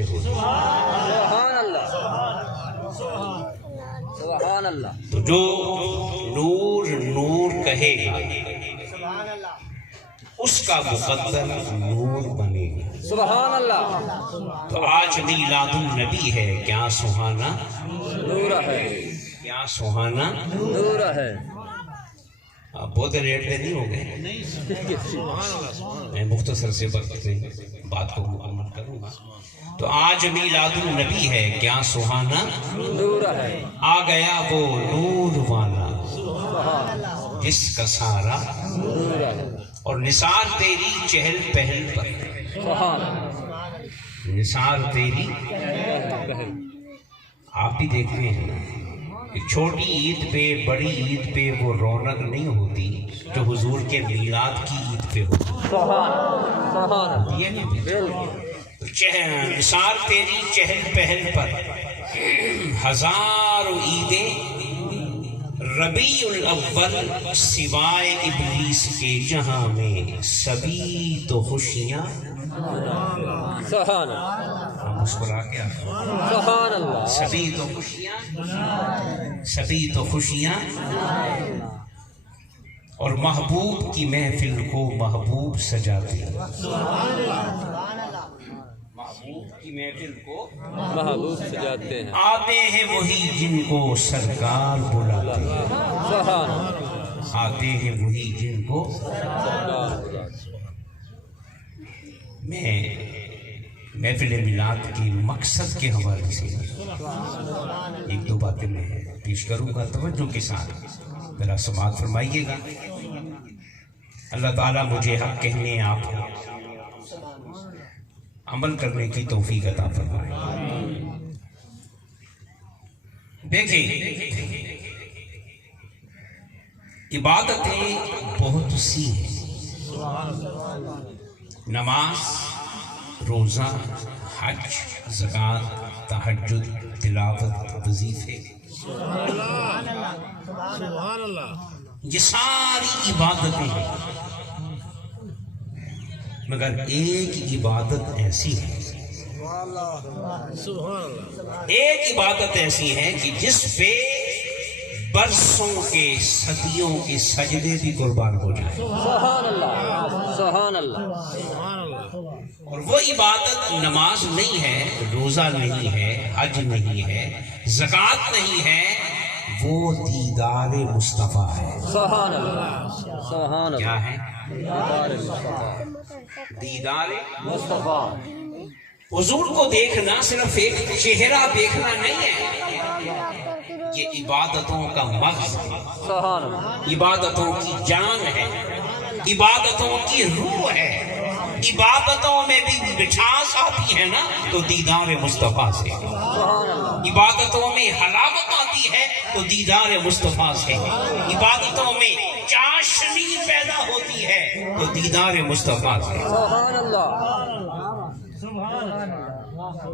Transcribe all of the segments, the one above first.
اکٹھے ہو جائیں۔ سبحان اللہ، سبحان اللہ۔ تو جو نور نور کہے گا اس کا مقدر نور بنے گا۔ سبحان اللہ۔ تو آج میلاد النبی ہے، کیا سہانا نور ہے، کیا سہانا۔ نور ہے۔ آپ بہت لیٹ نہیں ہو گئے، میں مختصر سے بات کو مکمل کروں گا۔ تو آج میلاد النبی ہے، کیا سہانا نور ہے، آ گیا وہ نور والا جس کا سارا نور ہے۔ اور نثار تیری چہل پہل پر، سبحان نثار تیری۔ اللہ۔ آپ بھی دیکھتے ہیں کہ چھوٹی عید پہ بڑی عید پہ وہ رونق نہیں ہوتی جو حضور کے میلاد کی عید پہ ہوتی سبحان سبحان ہے نا۔ بالکل۔ نثار تیری چہل پہل پر ہزاروں عیدیں، ربیع الاول سوائے ابلیس کے جہاں میں سبھی تو خوشیاں۔ سبحان مسکرا کے سبحان اللہ۔ سبھی تو خوشیاں، سبھی تو خوشیاں، اور محبوب کی محفل کو محبوب سجاتے ہیں۔ محبوب کی محفل کو محبوب سجاتے ہیں۔ آتے ہیں وہی جن کو سرکار بلاتے ہیں، سبحان آتے ہیں وہی جن کو۔ اللہ۔ میں محفل میلاد کے مقصد کے حوالے سے ایک دو باتیں میں پیش کروں گا، توجہ کے ساتھ ذرا سماعت فرمائیے گا۔ اللہ تعالیٰ مجھے حق کہنے، آپ کو عمل کرنے کی توفیق عطا فرمائے۔ دیکھیں، عبادتیں بہت سی ہیں، نماز، روزہ، حج، زکوٰۃ، تہجد، تلاوت، وظیفے، یہ ساری عبادتیں ہیں، مگر ایک عبادت ایسی ہے، ایک عبادت ایسی ہے کہ جس پہ برسوں کے صدیوں کے سجدے بھی قربان ہو جائیں۔ سبحان اللہ، سبحان اللہ۔ اور وہ عبادت نماز نہیں ہے، روزہ نہیں ہے، حج نہیں ہے، زکوٰۃ نہیں ہے، وہ دیدار مصطفیٰ ہے۔ سبحان اللہ، سبحان اللہ۔ کیا ہے؟ دیدار مصطفیٰ، دیدار مصطفیٰ۔ حضور کو دیکھنا صرف ایک چہرہ دیکھنا نہیں ہے، یہ عبادتوں کا مغز ہے، سبحان اللہ۔ عبادتوں کی جان ہے، عبادتوں کی روح ہے۔ عبادتوں میں بھی مٹھاس آتی ہے نا تو دیدار مصطفیٰ سے، سبحان اللہ۔ عبادتوں میں حلاوت آتی ہے تو دیدار مصطفیٰ سے، عبادتوں میں چاشنی پیدا ہوتی ہے تو دیدار مصطفیٰ سے۔ سبحان اللہ۔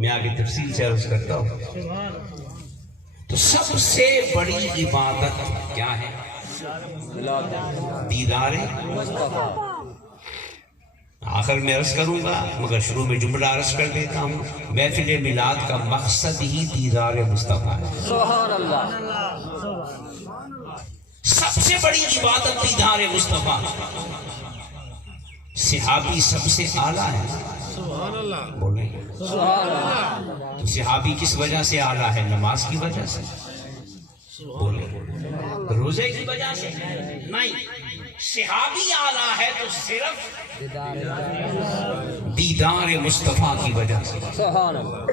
میں آگے تفصیل سے عرض کرتا ہوں۔ تو سب سے بڑی عبادت کیا ہے؟ دیدار مصطفیٰ۔ آخر میں عرض کروں گا، مگر شروع میں جملہ عرض کر دیتا ہوں، محفل میلاد کا مقصد ہی دیدار مصطفیٰ ہے۔ سبحان اللہ۔ سب سے بڑی عبادت دیدار مصطفیٰ، صحابی سب سے اعلیٰ ہے۔ بولیں، سبحان اللہ۔ تو صحابی کس وجہ سے اعلیٰ ہے؟ نماز کی وجہ سے؟ بولیں، روزے کی وجہ سے؟ نہیں، صحابی اعلیٰ ہے تو صرف دیدار مصطفیٰ کی وجہ سے۔ سبحان اللہ۔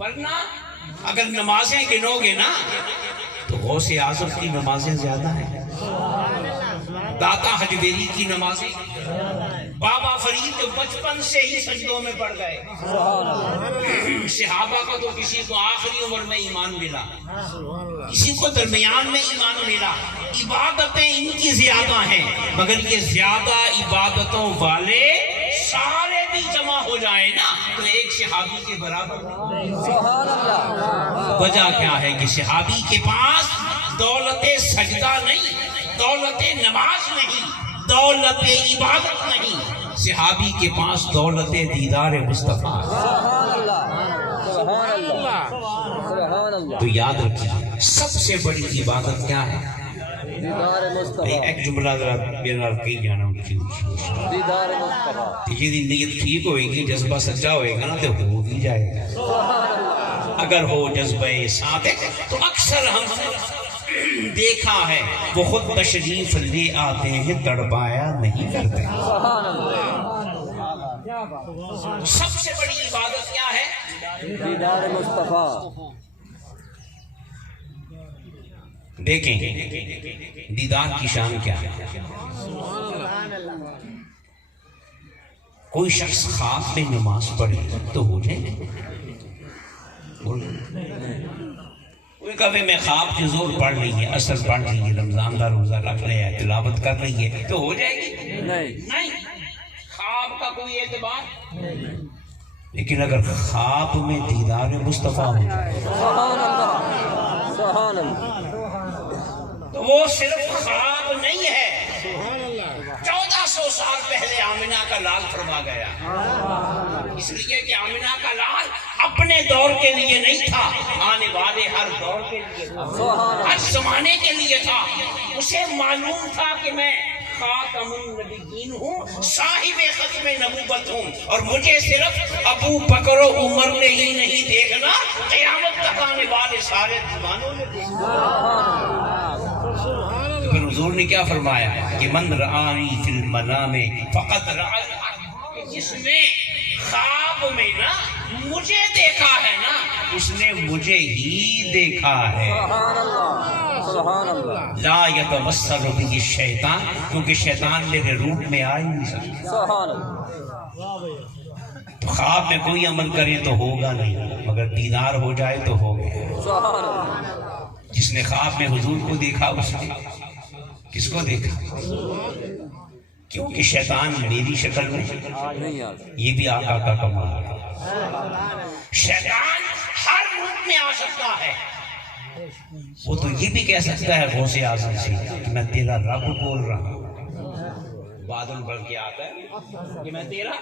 ورنہ اگر نمازیں گنو گے نا تو غوث اعظم کی نمازیں زیادہ ہیں، داتا حجویری کی نمازیں، بابا فرید بچپن سے ہی سجدوں میں پڑ گئے، صحابہ کو تو کسی کو آخری عمر میں ایمان ملا، کسی کو درمیان میں ایمان ملا۔ عبادتیں ان کی زیادہ ہیں، مگر یہ زیادہ عبادتوں والے سارے بھی جمع ہو جائے نا تو ایک صحابی کے برابر۔ سبحان اللہ۔ وجہ کیا ہے کہ صحابی کے پاس دولت سجدہ نہیں، دولت نماز نہیں، دولت عبادت نہیں، صحابی کے پاس دولت دیدار مصطفیٰ۔ سبحان اللہ۔ تو یاد رکھیے سب سے بڑی عبادت کیا ہے؟ دیدار مصطفیٰ، ایک جملہ ذرا میرے نال کہی جانا دیدار مصطفیٰ، جی نیت ٹھیک ہوئے گی، جذبہ سچا ہوئے گا نا تو ہو بھی جائے گا۔ اگر ہو جذبہ صادق تو اکثر ہم دیکھا ہے وہ خود تشریف لے آتے ہیں، تڑپایا نہیں کرتے۔ سبحان اللہ، سب سے بڑی عبادت کیا ہے؟ دیدار مصطفیٰ، دیکھیں دیدار کی شان کیا ہے۔ کوئی شخص خواب میں نماز پڑھے تو ہو جائے، کوئی کبھی میں خواب کی زور پڑھ رہی ہے، اثر پڑھ رہی ہے، رمضان کا روزہ رکھ رہے ہیں، تلاوت کر رہی ہے تو ہو جائے گی؟ نہیں، خواب کا کوئی اعتبار۔ لیکن اگر خواب میں دیدار مصطفیٰ ہو جائے سبحان اللہ، سبحان اللہ، تو وہ صرف خواب نہیں ہے۔ 1400 سال پہلے آمنہ کا لال فرما گیا، اس لیے کہ آمنہ کا لال اپنے دور کے لیے نہیں تھا، آنے والے ہر دور کے لیے تھا، ہر زمانے کے لیے تھا۔ اسے معلوم تھا کہ میں خاتم النبیین ہوں، صاحب ختم نبوت ہوں، اور مجھے صرف ابو بکر و عمر نے ہی نہیں دیکھنا، قیامت تک آنے والے سارے زمانوں میں دیکھنا۔ تو پھر حضور نے کیا فرمایا کہ من رآنی فی المنام فقط رأى الحق، کہ جس نے خواب میں نا مجھے دیکھا ہے نا اس نے مجھے ہی دیکھا ہے۔ سبحان اللہ، سبحان اللہ، لا یتمثل بہ الشیطان، کیونکہ شیطان میرے روپ میں آ ہی نہیں سکتا۔ سبحان اللہ، تو خواب میں کوئی عمل کرے تو ہوگا نہیں، مگر دیدار ہو جائے تو ہو گیا۔ سبحان اللہ، جس نے خواب میں حضور کو دیکھا اس نے کس کو دیکھا؟ کیونکہ شیطان میری شکل میں، نہیں آتا، یہ بھی آقا کا کمال ہے۔ شیطان ہر روپ میں آ سکتا ہے، وہ تو یہ بھی کہہ سکتا ہے غوث اعظم سے کہ میں تیرا رب بول رہا ہوں، بادل بڑھ کے آتا ہے کہ میں تیرا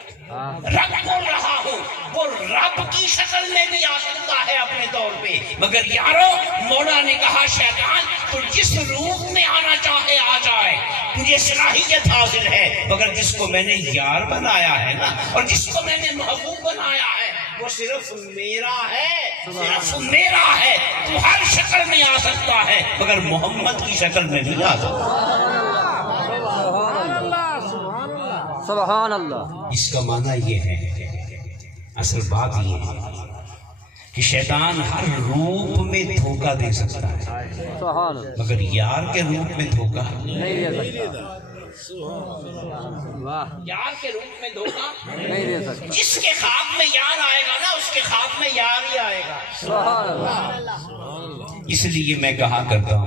رب بول رہا ہوں۔ وہ رب کی شکل میں بھی آ سکتا ہے اپنے طور پہ، مگر یارو مولا نے کہا شیطان تو جس روپ میں آنا چاہے آ جائے، مجھے صلاحیت حاصل ہے، مگر جس کو میں نے یار بنایا ہے نا اور جس کو میں نے محبوب بنایا ہے وہ صرف میرا ہے، صرف میرا ہے۔ تو ہر شکل میں آ سکتا ہے مگر محمد کی شکل میں نہیں آ سکتا۔ سبحان اللہ، اس کا معنی یہ ہے، اصل بات یہ ہے کہ شیطان ہر روپ میں دھوکہ دے سکتا ہے سبحان اللہ، مگر یار کے روپ میں دھوکہ نہیں دے سکتا، واہ، یار کے روپ میں دھوکہ نہیں دے سکتا، جس کے خواب میں یار آئے گا نا اس کے خواب میں یار ہی آئے گا۔ سبحان اللہ، اس لیے میں کہا کرتا ہوں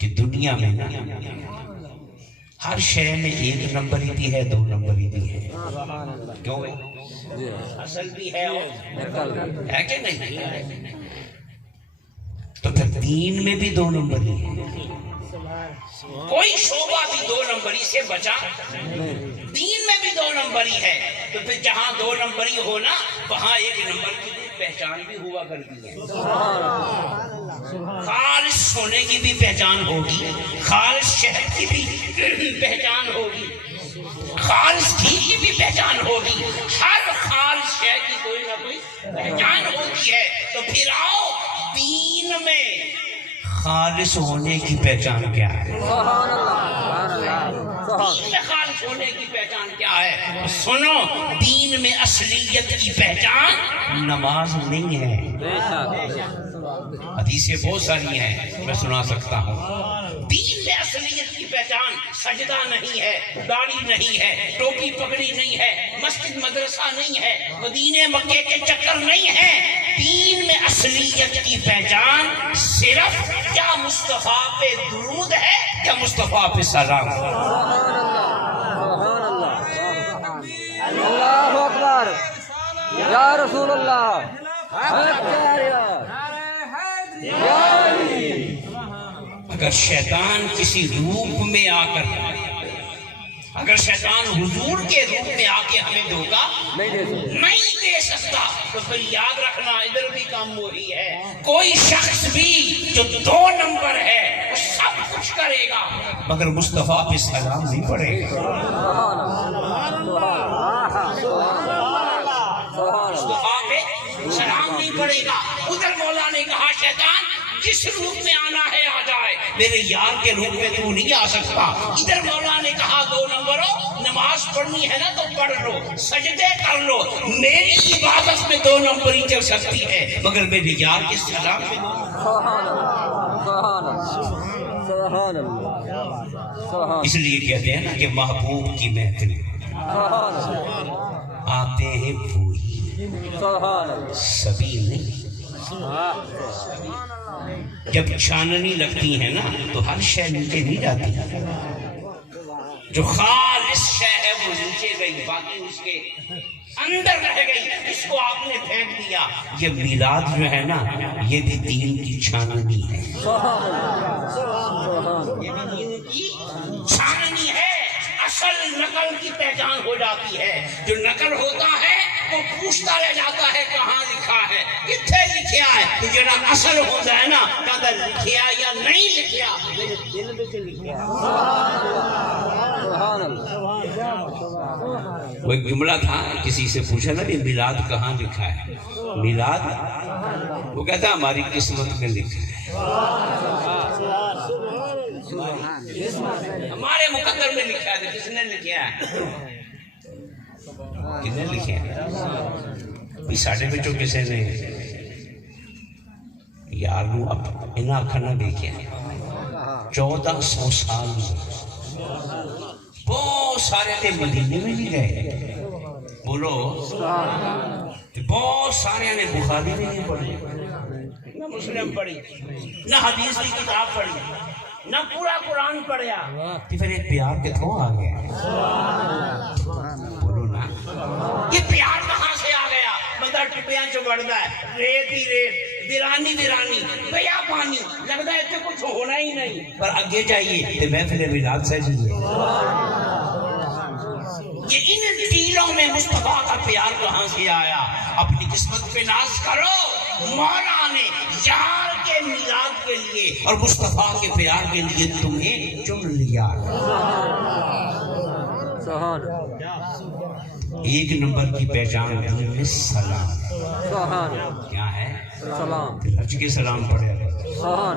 کہ دنیا میں ہر شے میں ایک نمبری بھی ہے، دو نمبری بھی ہے، کیوں ہے؟ جی، اصل بھی ہے اور نکل ہے کہ نہیں؟ تو پھر دین میں بھی دو نمبری ہے، کوئی شعبہ بھی دو نمبری سے بچا، دین میں بھی دو نمبری ہے، تو پھر جہاں دو نمبری ہو نا وہاں ایک نمبر کی پہچان بھی ہوا کرتی ہے۔ خالص سونے کی بھی پہچان ہوگی، خالص شہد کی بھی پہچان ہوگی، خالص گھی کی بھی پہچان ہوگی، ہر خالص شے کی کوئی نہ کوئی پہچان ہوتی ہے۔ تو پھر آؤ دین میں خالص ہونے کی پہچان کیا ہے؟ سبحان اللہ، دین میں خالص ہونے کی پہچان کیا ہے؟ سنو، دین میں اصلیت کی پہچان نماز نہیں ہے۔ بے شک، حدیثیں بہت ساری ہیں، میں سنا سکتا ہوں۔ دین میں اصلیت کی پہچان سجدہ نہیں ہے، داڑھی نہیں ہے، ٹوپی پگڑی نہیں ہے، مسجد مدرسہ نہیں ہے، مدینے مکے کے چکر نہیں ہے۔ دین میں اصلیت کی پہچان صرف کیا مصطفیٰ پہ درود ہے، کیا مصطفیٰ پہ سلام۔ سبحان اللہ، اللہ اکبر، یا رسول اللہ، اگر شیطان کسی روپ میں آ کر اگر شیطان حضور کے روپ میں آ کے ہمیں دھوکا نہیں دے سکتا تو پھر یاد رکھنا ادھر بھی کام وہی ہے. کوئی شخص بھی جو 2 نمبر ہے وہ سب کچھ کرے گا مگر مصطفیٰ پہ سلام نہیں پڑے گا. مصطفیٰ پہ سلام نہیں پڑے گا. ادھر مولا نے کہا شیطان جس روپ میں آنا ہے آ جائے, میرے یار کے روپ میں تو نہیں آ سکتا. ادھر مولا نے کہا 2 نمبروں, نماز پڑھنی ہے نا تو پڑھ لو, سجدے کر لو. میری عبادت میں 2 نمبر ہی چل سکتی ہے مگر میرے یار کے سلام میں اس لیے کہتے ہیں نا کہ محبوب کی محفل آتے ہیں وہی سبھی نہیں. جب چھاننی لگتی ہے نا تو ہر شے نیچے نہیں جاتی. جو خالص شے ہے وہ نیچے گئی, باقی اس کے اندر رہ گئی, اس کو آپ نے پھینک دیا. یہ میلاد جو ہے نا یہ بھی دین کی چھاننی ہے. یہ بھی دین کی چھاننی ہے. اصل نقل کی پہچان ہو جاتی ہے. جو نقل ہوتا ہے وہ پوچھتا رہ جاتا ہے کہاں لکھا ہے, کتنے لکھیا ہے. تو جڑا اصل ہوتا ہے نا کہتا لکھیا یا نہیں لکھیا, میرے دل میں سے لکھیا. وہ ایک جملہ تھا, کسی سے پوچھا نا کہ میلاد کہاں لکھا ہے. میلاد وہ کہتا ہماری قسمت میں لکھا ہے, ہمارے مقدر میں لکھا ہے. کس نے لکھا ہے, کس نے لکھا ہے؟ ساڈے بچوں کسی نے یار نو انہاں اکھاں نہ دیکھیا 1400 سال بہت سارے تے مدینے میں نہیں گئے. بولو بہت سارے نے بخاری میں نہیں پڑھی, نہ مسلم پڑھی, نہ حدیث کی کتاب پڑھی, نہ پورا قرآن پڑھیا. تو پھر ایک پیار کتوں آ گیا؟ بولو نا, یہ پیار کہاں سے آ گیا؟ بندہ ٹپیاں چ بڑھتا ہے, ریت ہی ریت, ویرانی ویرانی, پیا پانی, لگتا ہے اتنے کچھ ہونا ہی نہیں. پر اگے جائیے تو محفل میلاد سجیے. یہ ان ٹیلوں میں مصطفیٰ کا پیار کہاں سے آیا؟ اپنی قسمت پہ ناز کرو. مولا نے یار کے میلاد کے لیے اور مصطفیٰ کے پیار کے لیے تمہیں چن لیا. ایک نمبر کی پہچان دل میں سلام. کیا ہے؟ سلام. رج کے سلام پڑھیا کرو,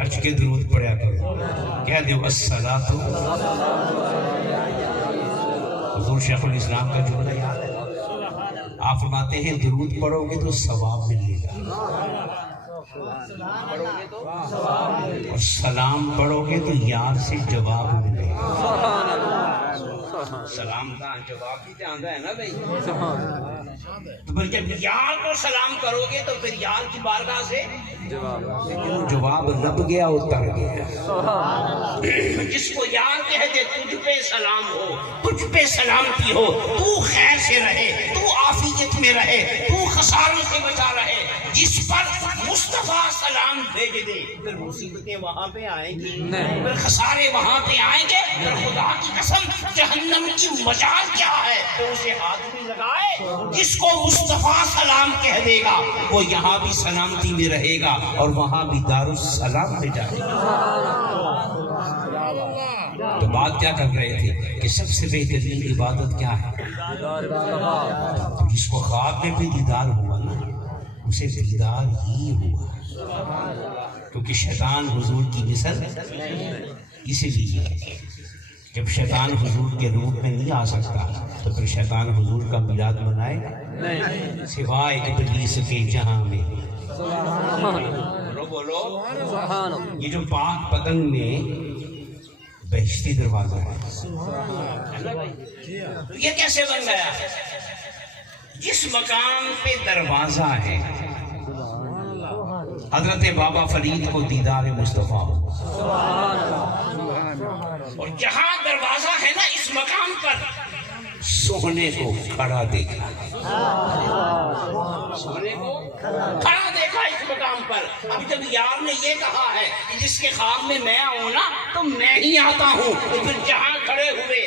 رج کے درود پڑھیا کرو. کہہ دو الصلاۃ. حضور شیخ الاسلام کا جملہ یاد ہے, آپ فرماتے ہیں درود پڑھو گے تو ثواب ملے گا, اور سلام پڑھو گے تو یار سے جواب ملے گا. سلام کا جواب بھی جانتا ہے نا بھائی. تو پھر جب یار کو سلام کرو گے تو پھر یار کی بارگاہ سے جواب لب گیا اتر گیا. جس کو یار کہتے تجھ پہ سلام ہو, تجھ پہ سلامتی ہو, تو خیر سے رہے, تو عافیت میں رہے, تو خسارے سے بچا رہے. جس پر مصطفیٰ سلام بھیج دے پھر مصیبتیں وہاں پہ آئیں گی, پھر خسارے وہاں پہ آئیں گے. پھر خدا کی قسم جہنم کی مجال کیا ہے تو اسے ہاتھ بھی لگائے. جس کو مصطفیٰ سلام کہہ دے گا وہ یہاں بھی سلامتی میں رہے گا اور وہاں بھی دارالسلام میں جائے گا. تو بات کیا کر رہے تھے کہ سب سے بہترین عبادت کیا ہے؟ جس کو خواب میں بھی دیدار ہوا نا اسے دیدار ہی ہوا, کیونکہ شیطان حضور کی مثل. اسی لیے جب شیطان حضور کے روپ میں نہیں آ سکتا تو پھر شیطان حضور کا میلاد منائے گا سوائے ابلیس کے جہاں میں. بولو یہ جو پاک پتنگ میں بہشتی دروازہ ہے یہ کیسے بن گیا؟ جس مقام پہ دروازہ ہے حضرت بابا فرید کو دیدار مصطفیٰ ہو, اور جہاں دروازہ ہے نا اس مقام پر سونے کو کھڑا دیکھا, سونے کو کھڑا دیکھا اس مقام پر. اب جب یار نے یہ کہا ہے کہ جس کے خواب میں میں آؤں نا تو میں ہی آتا ہوں, تو پھر جہاں کھڑے ہوئے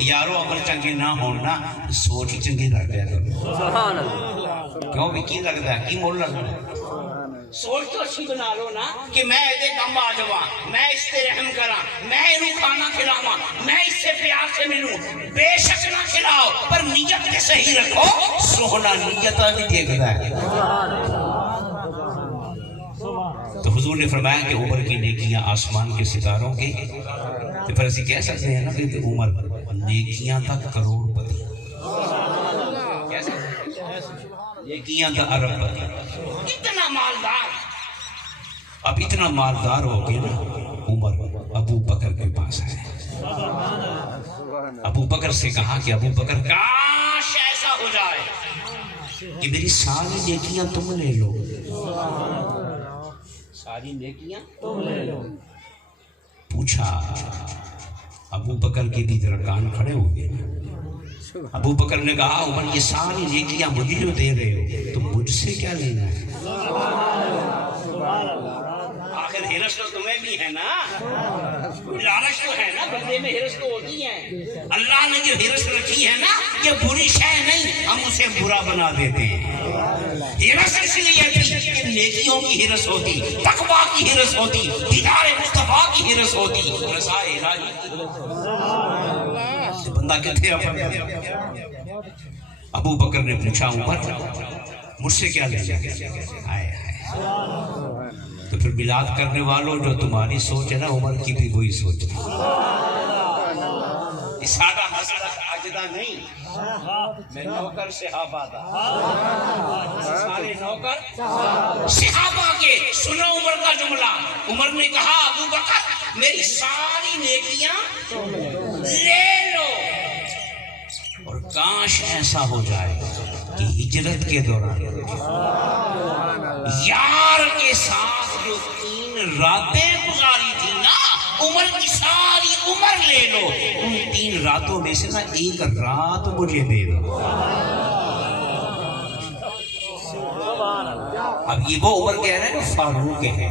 یارو عمل چنگے نہ ہونا سوچ ہی چنگی رکھ دیا کرو سبحان اللہ کیوں بھی کی لگتا ہے کی مول لگتا ہے سوچ تو اچھی بنا لو نا کہ میں ایدے کم آ جوا میں اس پہ رحم کرا میں انہوں کھانا کھلاوا میں اس سے پیار سے ملوں بے شک نہ کھلاؤ پر نیت کے صحیح رکھو سونا نیت بھی دیکھتا ہے تو حضور نے فرمایا کہ عمر کی نیکیاں آسمان کے ستاروں کے تو پھر اسی کہہ سکتے ہیں نا کہ عمر نیکیاں تک کروڑ پتی نیکیاں تک ارب پتی اتنا مالدار اب اتنا مالدار ہو گیا نا عمر ابو بکر کے پاس ہے ابو بکر سے کہا کہ ابو بکر کاش ایسا ہو جائے کہ میری ساری نیکیاں تم لے لو ساری نیکیاں تم لے لو پوچھا ابو بکر کے بھی درکان کھڑے ہوئے ابو بکر نے کہا عمر یہ ساری نیکیاں مجھے جو دے رہے ہو تو مجھ سے کیا لینا ہے آخر ہرس تو تمہیں بھی ہے نا لالچ تو ہے نا بندے میں ہرس تو ہوتی ہے اللہ نے جو ہرس رکھی ہے نا یہ بری شے نہیں ہم اسے برا بنا دیتے ہیں ہرس اس لیے تھی کہ نیکیوں کی ہرس ہوتی تقویٰ کی ہرس ہوتی دیدار مصطفیٰ کی ہرس ہوتی رضائے الہی بندہ کتنے ابو بکر نے پوچھا عمر مجھ سے کیا لے جائے تو پھر میلاد کرنے والوں جو تمہاری سوچ ہے نا عمر کی بھی وہی سوچ ہے سادہ مسئلہ عاجدہ نہیں میں نوکر صحابہ دا سارے نوکر صحابہ کے سنو عمر کا جملہ عمر نے کہا ابو بکر میری ساری نیکیاں لے لو اور کاش ایسا ہو جائے کہ ہجرت کے دوران یار کے ساتھ جو 3 راتیں گزاری تھی نا عمر کی ساری عمر لے لو ان 3 راتوں میں سے نا ایک رات مجھے دے دو اب یہ وہ عمر کہہ رہے ہیں کہ فاروق ہے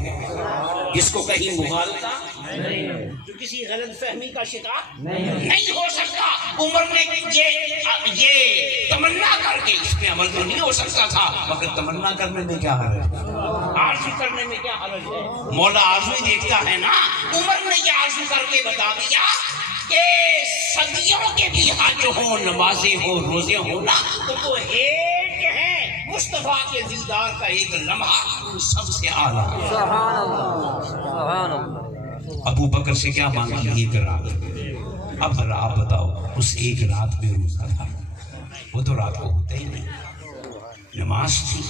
جس کو کہیں مغالطہ جو کسی غلط فہمی کا شکار نہیں ہو سکتا عمر نے یہ تمنا کر کے اس پہ عمل تو نہیں ہو سکتا تھا مگر تمنا کرنے میں کیا حرج ہے آرزو کرنے میں کیا حرج ہے مولا آرزو ہی دیکھتا ہے نا عمر نے یہ آرزو کر کے بتا دیا کہ صدیوں کے بھی حج ہوں نمازیں ہوں روزے ہوں نا تو وہ ایک ہے مصطفیٰ کے دیدار کا ایک لمحہ سب سے اعلیٰ سبحان اللہ سبحان اللہ ابو بکر سے کیا مانگی ایک رات اب ذرا آپ بتاؤ اس ایک رات میں روزہ تھا وہ تو رات کو ہوتا ہی نہیں نماز تھی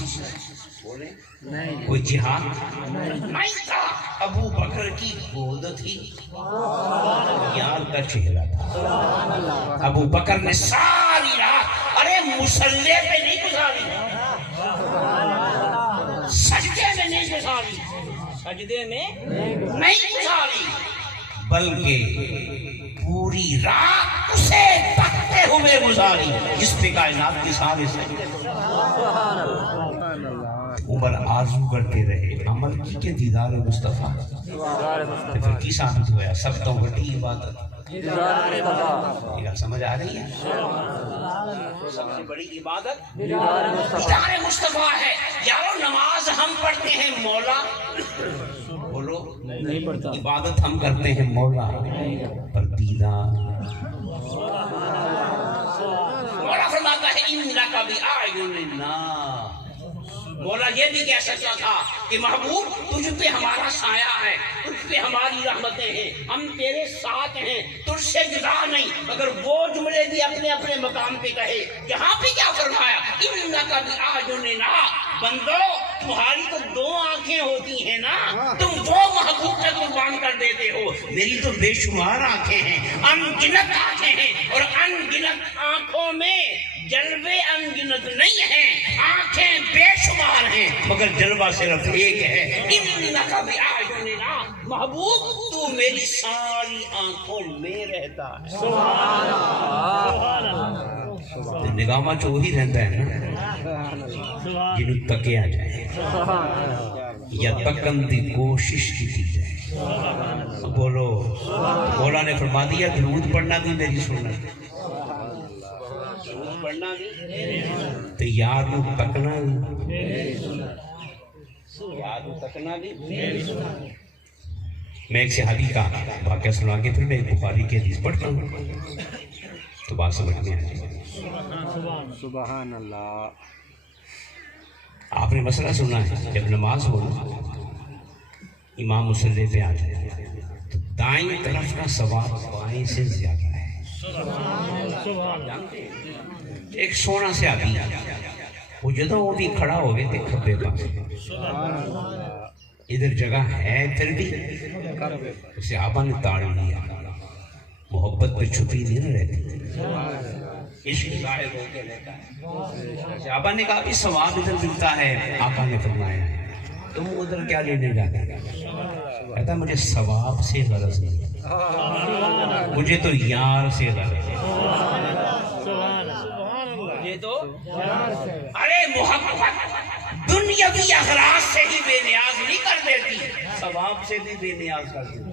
کوئی جہاد نہیں تھا ابو بکر کی گود تھی یار کا چہرہ تھا ابو بکر نے ساری رات ارے مصلی پہ نہیں گزاری سجدے میں نہیں گزاری سجدے میں نہیں گزاری بلکہ پوری رات اسے تکتے ہوئے گزاری جس پہ کائنات کی سارے سجدے عمر آرزو کرتے رہے عمل کی کے دیدار مصطفیٰ تو پھر کی ثابت ہوا سب تو بڑی عبادت یہ سمجھ آ رہی ہے سب سے بڑی عبادت دیدار مصطفیٰ ہے یارو نماز ہم پڑھتے ہیں مولا بولو نہیں پڑھتا عبادت ہم کرتے ہیں مولا پر دیدار مولا فرماتا ہے انکا بِأَعْیُنِ النَّاسِ مولا یہ بھی کہہ سکتا تھا کہ محبوب تجھ پہ ہمارا سایہ ہے تجھ پہ ہماری رحمتیں ہیں ہم تیرے ساتھ ہیں تجھ سے جدا نہیں اگر وہ جملے بھی اپنے اپنے مقام پہ کہے یہاں پہ کیا فرمایا انکا بِأَعْیُنِ النَّاسِ بندو تمہاری تو 2 آنکھیں ہوتی ہیں نا تم وہ محبوب پہ قربان کر دیتے ہو میری تو بے شمار آنکھیں ہیں ان گنت آنکھیں ہیں اور ان گنت آنکھوں میں جلوے ان گنت نہیں ہیں آنکھیں بے شمار ہیں مگر جلوہ صرف ایک ہے انکا بِأَعْیُنِ النَّاسِ محبوب تو میری ساری آنکھوں میں رہتا ہے سبحان اللہ نگاہ جو ہی رہتا ہے نا جنہوں تکیا جائے یا تکن دی کوشش کی جائے بولو مولا نے فرما دیا درود پڑھنا بھی میری سنت، درود پڑھنا بھی تو یار نو تکنا بھی، یار نو تکنا بھی۔ میں ایک صحابی کا واقعہ سنا کے پھر میں ایک بخاری کی حدیث پڑھتا ہوں تو بات سمجھ میں آ جائے۔ سبحان اللہ۔ آپ نے مسئلہ سنا ہے جب نماز ہو امام مصلی پہ آ جائے تو دائیں طرف کا ثواب بائیں سے زیادہ ہے۔ ایک سونا سے آدمی وہ جدوں وہ بھی کھڑا ہوئے تھے کھبے پاس، ادھر جگہ ہے پھر بھی اسے آبا نے تاڑ لیا، محبت پہ چھپی نہیں نہ رہتی، عشق ظاہر ہو کے رہتا ہے۔ صحابہ نے کہا بھی ثواب ادھر ملتا ہے، آقا نے فرمایا تم ادھر کیا لینے جاتے؟ کہتا مجھے ثواب سے غرض نہیں، مجھے تو یار سے غرض ہے، مجھے تو ارے محبت دنیاوی اغراض سے ہی بے نیاز نہیں کر دیتی، ثواب سے بھی بے نیاز کر دیتی،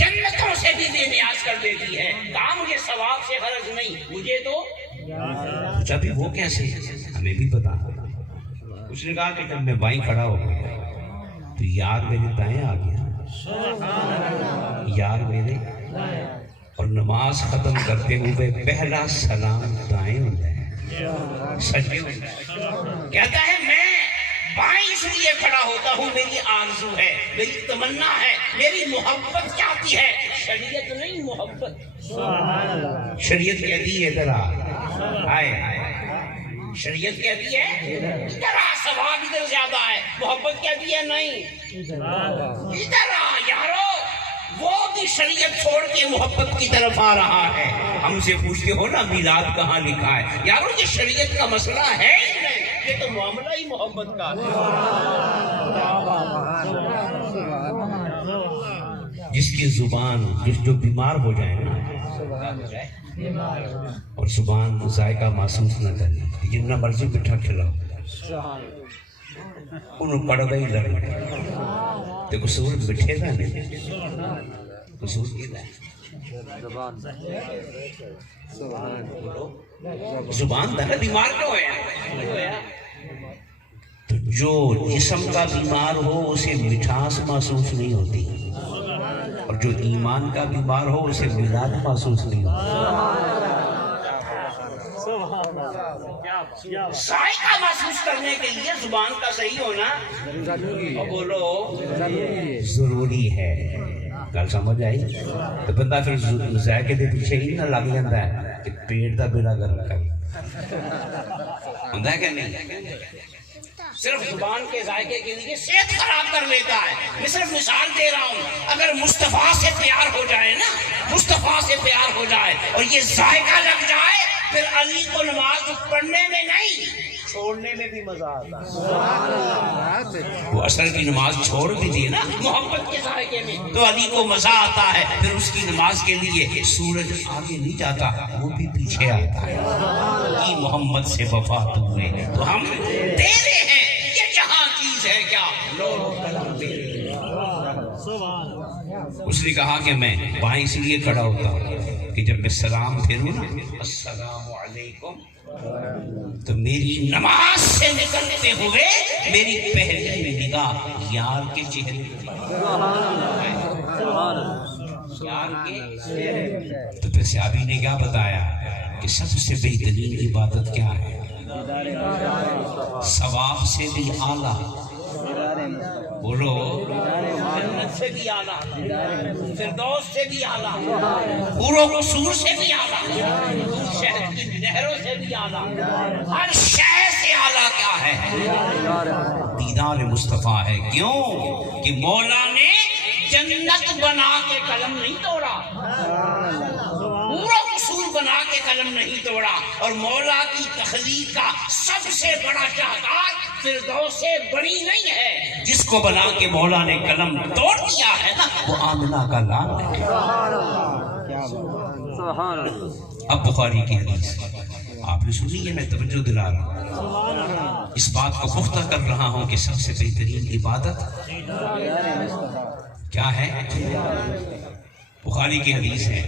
جنتوں سے بھی بے نیاز کر دیتی ہے۔ کہا مجھے ثواب سے غرض نہیں، مجھے تو جب وہ کیسے ہمیں بھی بتا۔ اس نے کہا کہ جب میں بائیں کھڑا ہو گیا تو یار میرے دائیں آ گیا، یار میرے، اور نماز ختم کرتے ہوئے پہلا سلام دائیں ہو جائے، سجدے ہو جائے۔ کہتا ہے میں بائیں اس لیے کھڑا ہوتا ہوں، میری آرزو ہے، میری تمنا ہے، میری محبت چاہتی ہے، شریعت نہیں محبت۔ شریعت کہتی ہے ادھر آئے، شریعت کہتی ہے ادھر آ، ثواب ادھر زیادہ ہے، محبت کہتی ہے نہیں ادھر آ یارو۔ وہ بھی شریعت چھوڑ کے محبت کی طرف آ رہا ہے، ہم سے پوچھتے ہو نا میلاد کہاں لکھا ہے، یارو یہ شریعت کا مسئلہ ہے ہی نہیں، یہ تو معاملہ ہی محبت کا ہے۔ جس کی زبان جو بیمار ہو جائے نا اور زبان ذائقہ محسوس نہ کرے، جتنا مرضی میٹھا کھلاؤ انہوں پڑھتا ہی لڑ تو قصور بٹھے گا نہیں، قصور کی زبان تھا نا بیمار کیوں ہے؟ تو جو جسم کا بیمار ہو اسے مٹھاس محسوس نہیں ہوتی، اور جو ایمان کا بیمار ہو اسے میلاد محسوس نہیں ہوتی۔ ذائقہ محسوس کرنے کے لیے زبان کا صحیح ہونا بولو ضروری ہے۔ گل سمجھ آئی؟ تو بندہ پھر ذائقے کے پیچھے ہی نہ لگ جاتا ہے کہ پیٹ کا بیڑا گرک کر ہوتا ہے کہ نہیں؟ صرف زبان کے ذائقے کے لیے صحت خراب کر لیتا ہے۔ میں صرف مثال دے رہا ہوں، اگر مصطفیٰ سے پیار ہو جائے نا، مصطفیٰ سے پیار ہو جائے اور یہ ذائقہ لگ جائے، پھر علی کو نماز پڑھنے میں نہیں چھوڑنے میں بھی مزہ آتا ہے۔ وہ اثر کی نماز چھوڑ بھی دی نا محبت کے ذائقے میں تو علی کو مزہ آتا ہے، پھر اس کی نماز کے لیے سورج آگے نہیں جاتا، وہ بھی پیچھے آتا ہے۔ کی محمد سے وفا ہوئے تو ہم تیرے ہیں، یہ جہاں چیز ہے کیا لو قلم میرے۔ اس نے کہا کہ میں بائیں اس لیے کھڑا ہوتا ہوں کہ جب میں سلام پھیروں نا السلام علیکم تو میری نماز سے نکلتے ہوئے میری پہلی نگاہ یار کے چہرے یار کے، تو پھر صحابی نے کیا بتایا کہ سب سے بہترین عبادت کیا ہے؟ ثواب سے بھی اعلیٰ، بولو جنت سے بھی اعلیٰ، فردوس سے بھی اعلیٰ، حور و قصور سے بھی اعلیٰ، شہد کی نہروں سے بھی اعلیٰ، ہر شے سے اعلیٰ کیا ہے؟ دیدار مصطفیٰ ہے۔ کیوں کہ مولا نے جنت بنا کے قلم نہیں توڑا، حور و قصور بنا کے قلم نہیں توڑا، اور مولا کی تخلیق کا سب سے بڑا شاہکار فردوس سے بڑی نہیں ہے، جس کو بنا کے مولا نے قلم توڑ دیا ہے نا وہ آمنہ کا لال ہے۔ اب بخاری کی حدیث آپ نے سنی ہے، میں توجہ دلا رہا ہوں، اس بات کو پختہ کر رہا ہوں کہ سب سے بہترین عبادت کیا ہے؟ بخاری کی حدیث ہے،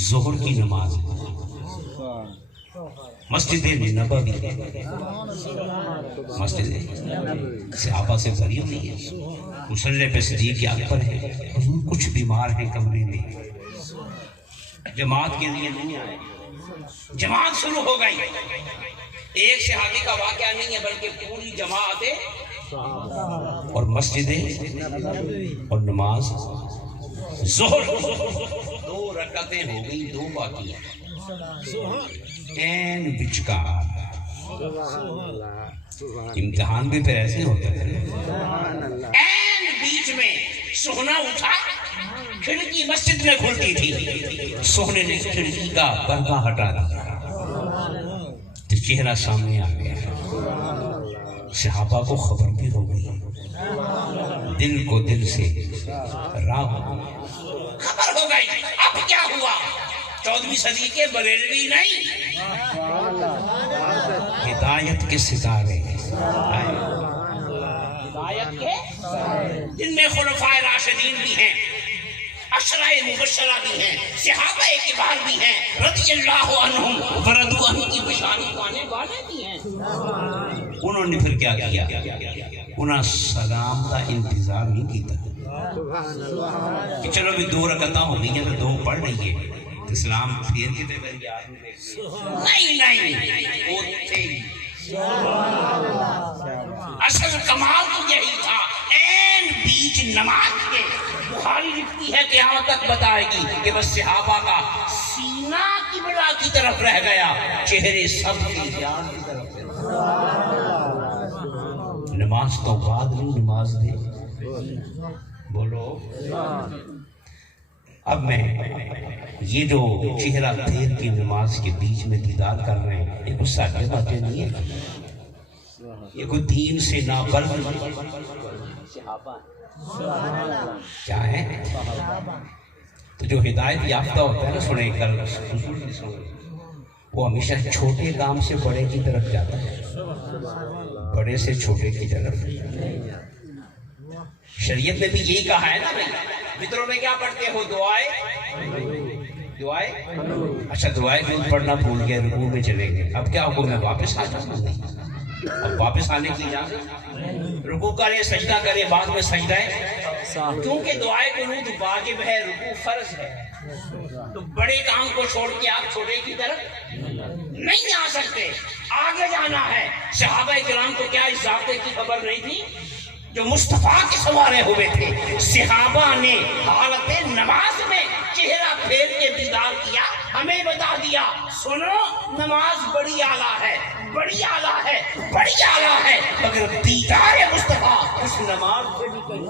ظہر کی نماز مسجد نبوی، مسجد صحابہ سے بھری ہوئی ہے، مصلی پہ صدیق اکبر ہے، حضور کچھ بیمار ہیں کمرے میں، جماعت کے لیے نہیں آئے، جماعت شروع ہو گئی، ایک صحابی کا واقعہ نہیں ہے بلکہ پوری جماعت اور مسجد اور نماز ظہر 2 رکعتیں ہو گئی، 2 باقی ہیں، این بچکار امتحان بھی پھر ایسے ہوتا ہے، این بیچ میں سوہنا اٹھا، کھڑکی مسجد میں کھلتی تھی، سوہنے نے کھڑکی کا پردہ ہٹا دیا تو چہرہ سامنے آ گیا، صحابہ کو خبر بھی ہو گئی، دل کو دل سے راہ خبر ہو گئی، اب کیا ہوا؟ 14ویں صدی کے بریلوی نہیں، ہدایت کے ستارے، ہدایت کے جن میں خلفائے راشدین بھی ہیں، عشرہ مبشرہ بھی ہیں، صحابہ کبار بھی ہیں، رضی اللہ عنہم ورضوا عنہ کی بشارت پانے والے بھی ہیں۔ انہوں نے پھر کیا کیا؟ انہاں سلام کا انتظار نہیں کیتا کہ چلو بھی 2 رکعتاں ہو گئی ہیں تو 2 پڑھ لئیے، اسلام پھر کے دے بھائی یاد نہیں، وہ تھے اصل کمال تو یہی تھا، این بیچ نماز کے بخاری لکھتی ہے قیامت تک بتائے گی کہ بس صحابہ کا سینہ قبلہ کی طرف رہ گیا، چہرے سب کی جان کی طرف رہ گیا۔ نماز تو بعد نہیں، نماز دے بولو۔ اب میں یہ جو چہرہ پھیر کی نماز کے بیچ میں دیدار کر رہے ہیں، یہ کچھ ساٹھے باتیں نہیں ہیں، یہ کوئی دین سے نابلغ کیا ہے؟ تو جو ہدایت یافتہ ہوتا ہے نا، سنیں کل وہ ہمیشہ چھوٹے کام سے بڑے کی طرف جاتا ہے، بڑے سے چھوٹے کی طرف۔ شریعت نے بھی یہی کہا ہے نا، فطروں میں کیا پڑھتے ہو؟ دعائیں اچھا دعائیں جو پڑھنا بھول گئے، رکوع میں چلے گئے، اب کیا حکم ہے؟ واپس آ جانا، اب واپس آنے کی اجازت، رکوع کرے سجدہ کرے، بعد میں سجدہ ہے، کیونکہ دعائیں قنوت واجب ہے، رکوع فرض ہے، تو بڑے کام کو چھوڑ کے آپ چھوٹے کی طرف نہیں آ سکتے، آگے جانا ہے۔ صحابہ کرام کو کیا اس ضابطے کی خبر نہیں تھی؟ جو مصطفیٰ کے سوارے ہوئے تھے، صحابہ نے حالت نماز میں چہرہ پھیر کے دیدار کیا، ہمیں بتا دیا سنو نماز بڑی اعلیٰ ہے، بڑی اعلیٰ ہے، بڑی اعلیٰ ہے، مگر دیدار مصطفیٰ اس نماز سے بھی کہیں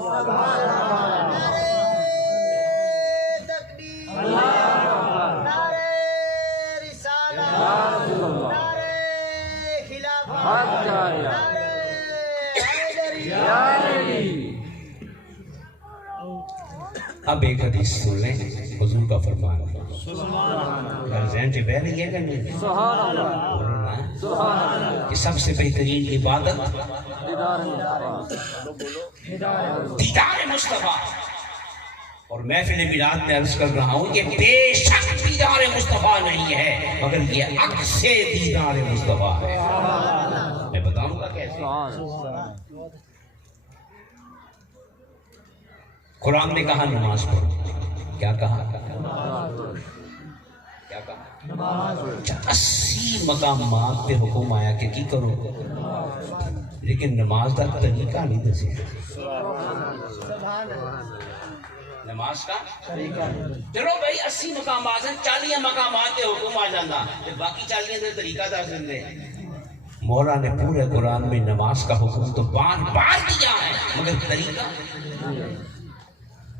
اب ایک حدیث سن لیں، حضور کا فرمان ذہن سے بہ رہی ہے کہ نہیں؟ کہ سب سے بہترین عبادت دیدار مصطفیٰ، اور محفل میلاد میں عرض کر رہا ہوں کہ بے شک دیدار مصطفیٰ نہیں ہے مگر یہ عکس دیدار مصطفیٰ ہے۔ میں بتاؤں گا کیسے۔ قرآن نے کہا نماز پڑھو، کیا کہا؟ کیا کہا؟ 80 مقامات پہ حکم آیا کہ کی کرو، لیکن نماز کا طریقہ نہیں دسے، نماز کا چلو بھائی 80 مقامات ہیں، 40 مقامات پہ حکم آ جانا، باقی 40 دے طریقہ دس دیں۔ مولا نے پورے قرآن میں نماز کا حکم تو بار بار دیا ہے مگر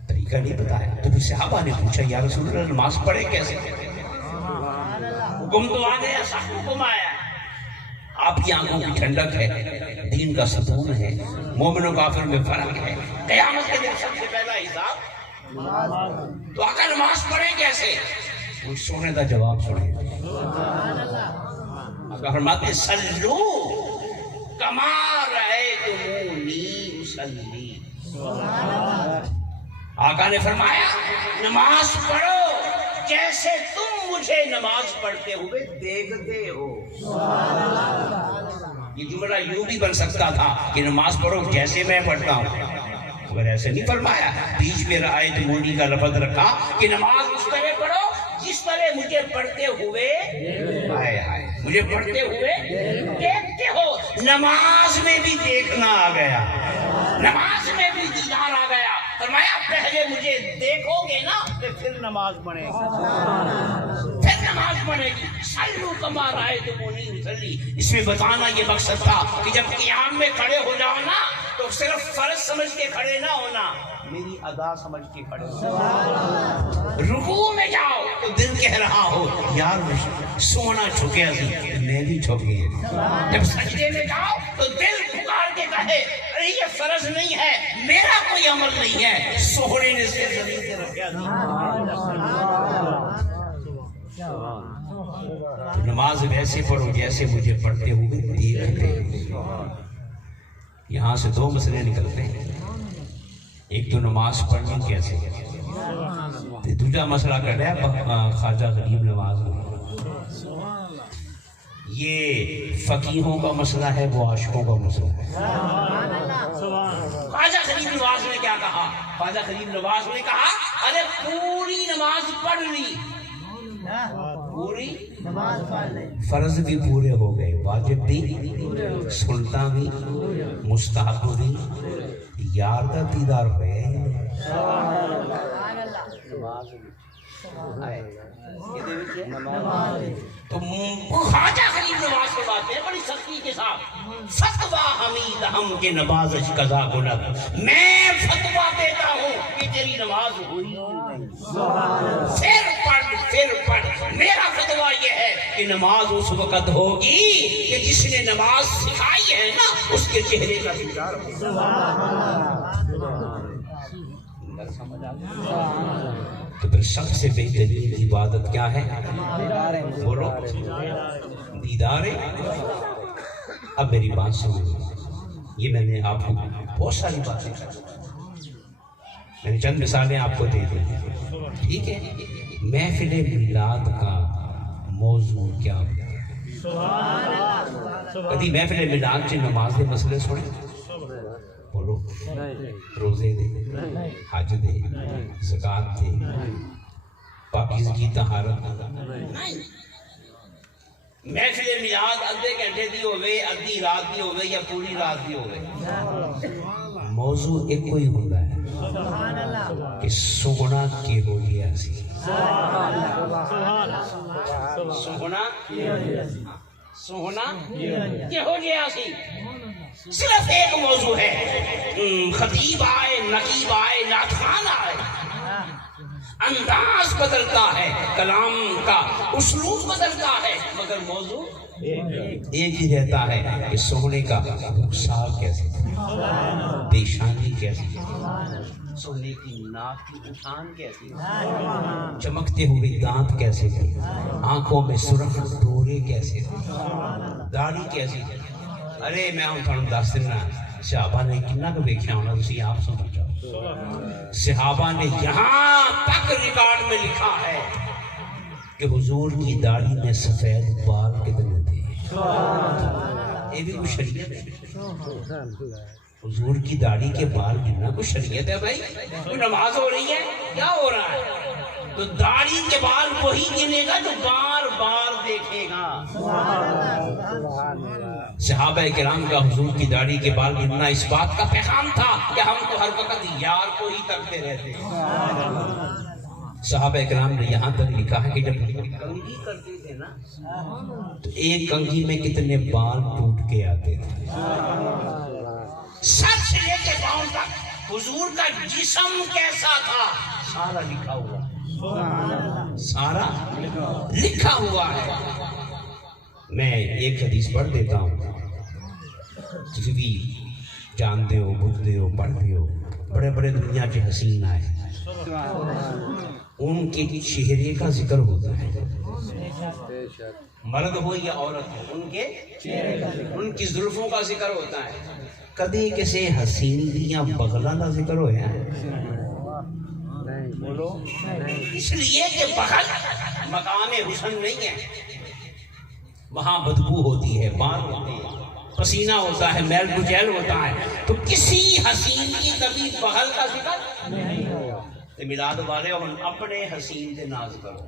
طریقہ نہیں بتایا۔ تو پھر صحابہ نے پوچھا یا رسول اللہ نماز پڑھے کیسے؟ حکم تو آ گیا، سخت حکم آیا، آپ کی آنکھوں کی ٹھنڈک ہے، دین کا ستون ہے، مومن و کافر میں فرق ہے، قیامت کے دن سب سے پہلا حساب، تو آقا نماز پڑھے کیسے؟ وہ سونے کا جواب سنے، آقا فرماتے سلو کما رأیتمونی اصلی، آقا نے فرمایا نماز پڑھو جیسے تم مجھے نماز پڑھتے ہوئے دیکھتے ہو. یہ جملہ یوں بھی بن سکتا تھا کہ نماز پڑھو جیسے میں پڑھتا ہوں، مگر ایسے نہیں فرمایا. بیچ میں رعایت مونی کا لفظ رکھا کہ نماز اس طرح پڑھو جس طرح مجھے پڑھتے ہوئے مجھے پڑھتے ہوئے دیکھتے ہو. نماز میں بھی دیکھنا آ گیا، نماز میں بھی دیدار آ گیا. فرمایا پہلے مجھے دیکھو گے نا تو پھر نماز پڑھے گی، پھر نماز پڑھے گی. صلو کما رأیتمونی اصلی. اس میں بتانا یہ مقصد تھا کہ جب قیام میں کھڑے ہو جاؤ نا تو صرف فرض سمجھ کے کھڑے نہ ہونا، میری ادا سمجھ کے کھڑے ہو. رکوع میں جاؤ تو دل کہہ رہا ہو یار سونا چھکیا سی میں بھی چھک گئی. جب سجدے میں جاؤ تو دل پکار کے کہے ارے یہ فرض نہیں ہے، میرا کوئی عمل نہیں ہے، سونے نے سے زمین سے رکھا. نماز ویسے پڑھو جیسے مجھے پڑھتے ہوئے دیکھتے. یہاں سے دو مسئلے نکلتے ہیں. ایک تو نماز پڑھنی کیسے، دوسرا مسئلہ کر رہا ہے خواجہ غریب نواز. یہ فقیہوں کا مسئلہ ہے، وہ عاشقوں کا مسئلہ ہے. خواجہ غریب نواز نے کیا کہا؟ خواجہ غریب نواز نے کہا ارے پوری نماز پڑھ لی، پوری فرض بھی پورے ہو گئے، واجب بھی، سنتا بھی، مستحب بھی، یار کا دیدار ہوئے. تو خواجہ غریب نواز کو بات ہے بڑی سختی کے ساتھ فتویٰ حمید ہم کے نوازش قضا گنب. میں فتویٰ دیتا ہوں کہ تیری نماز ہوئی نہیں، پھر پڑھ. میرا فتویٰ یہ ہے کہ نماز اس وقت ہوگی کہ جس نے نماز سکھائی ہے نا اس کے چہرے کا دیدار ہو. تو پھر سب سے بہترین عبادت کیا ہے؟ بولو دیدار. اب میری بات سنو، یہ میں نے آپ کو بہت ساری باتیں میں نے چند مثالیں آپ کو دے دی، ٹھیک ہے. محفل میلاد کا موضوع کیا ہوگا؟ کبھی محفل میلاد سے نماز دے مسئلے سنے؟ بولو روزے دے، حج دے، زکات دے، پاکیزگی طہارت. محفل میلاد ادھے گھنٹے دی ہوئے، ادھی رات دی ہوئے یا پوری رات دی ہوئے، موضوع ایک کوئی ہوتا ہے کہ سونا کی ہو گیا سی. سونا کی ہو گیا سی. صرف ایک موضوع ہے. خطیب آئے، نقیب آئے، نعتخوان آئے، انداز بدلتا ہے، کلام کا اسلوب بدلتا ہے، مگر موضوع ایک ہی رہتا ہے کہ سونے کا رخسار کیسے تھا، پیشانی کیسی تھی، سونے کی ناک کی اٹھان کیسی تھی، چمکتے ہوئے دانت کیسے تھے، آنکھوں میں سرخ ڈورے کیسے تھے، داڑھی کیسی تھی. ارے میں ہوں تھوڑا دس دینا صحابہ نے کنا کو دیکھا ہونا تسی آپ سمجھو. صحابہ نے یہاں تک ریکارڈ میں لکھا ہے کہ حضور کی داڑھی میں سفید بال کتنے تھے. یہ بھی کچھ شریعت ہے. حضور کی داڑھی کے بال گننا کچھ شریعت ہے بھائی. کوئی نماز ہو رہی ہے، کیا ہو رہا ہے؟ تو داڑھی کے بال وہی گنے گا جو بار بار دیکھے گا. صحابہ کرام کا حضور کی داڑھی کے بال گننا اس بات کا پیغام تھا کہ ہم تو ہر وقت یار کو ہی کرتے رہتے ہیں. صحابہ کرام نے یہاں تک لکھا ہے کہ جب کنگھی کرتے تھے نا تو ایک کنگھی میں کتنے بال ٹوٹ کے آتے تھے. سر سے لے کے پاؤں تک حضور کا جسم کیسا تھا سارا لکھا ہوا، سارا لکھا ہوا ہے. میں ایک حدیث پڑھ دیتا ہوں، کسی بھی جانتے ہو، بھولتے ہو، پڑھتے ہو. بڑے بڑے دنیا کے حسین آئے، ان کے چہرے کا ذکر ہوتا ہے، مرد ہو یا عورت ہو، ان کی زلفوں کا ذکر ہوتا ہے، کدی کسی حسین دیاں بغلاں کا ذکر ہویا ہے؟ اس لیے کہ بغل مقام حسن نہیں ہے، وہاں بدبو ہوتی ہے، بال ہوتے ہیں، پسینہ ہوتا ہے، میل کچیل ہوتا ہے، تو کسی حسین کی کبھی بغل کا ذکر نہیں ہوا۔ میلاد والے ہم اپنے حسین سے ناز کرو۔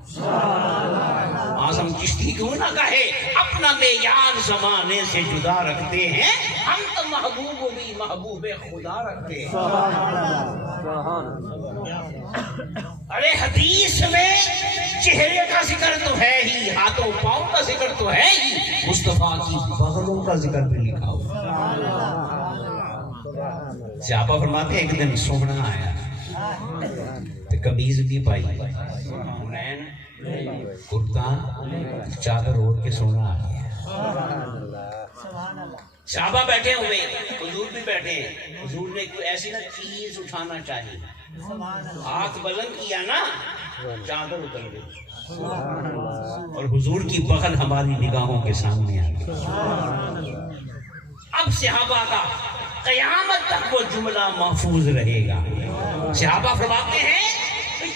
اعظم چشتی کیوں نہ کہے اپنا معیار زمانے سے جدا رکھتے ہیں، ہم تو محبوب بھی محبوب خدا رکھتے ہیں۔ ارے حدیث میں چہرے کا ذکر تو ہے ہی، ہاتھوں پاؤں کا ذکر تو ہے ہی، مصطفیٰ کی بغلوں کا ذکر بھی لکھا ہوا۔ صحابہ فرماتے ہیں ایک دن سونا آیا، قمیض بھی پائی، کرتا چادر اوڑھ کے سونا آ گیا۔ صحابہ بیٹھے ہوئے، حضور بھی بیٹھے ہیں، حضور نے کوئی ایسی نا چیز اٹھانا چاہیے، ہاتھ بلند کیا نا چادر اتر گئی، اور حضور کی بغل ہماری نگاہوں کے سامنے آ گئی۔ اب صحابہ کا قیامت تک وہ جملہ محفوظ رہے گا۔ صحابہ فرماتے ہیں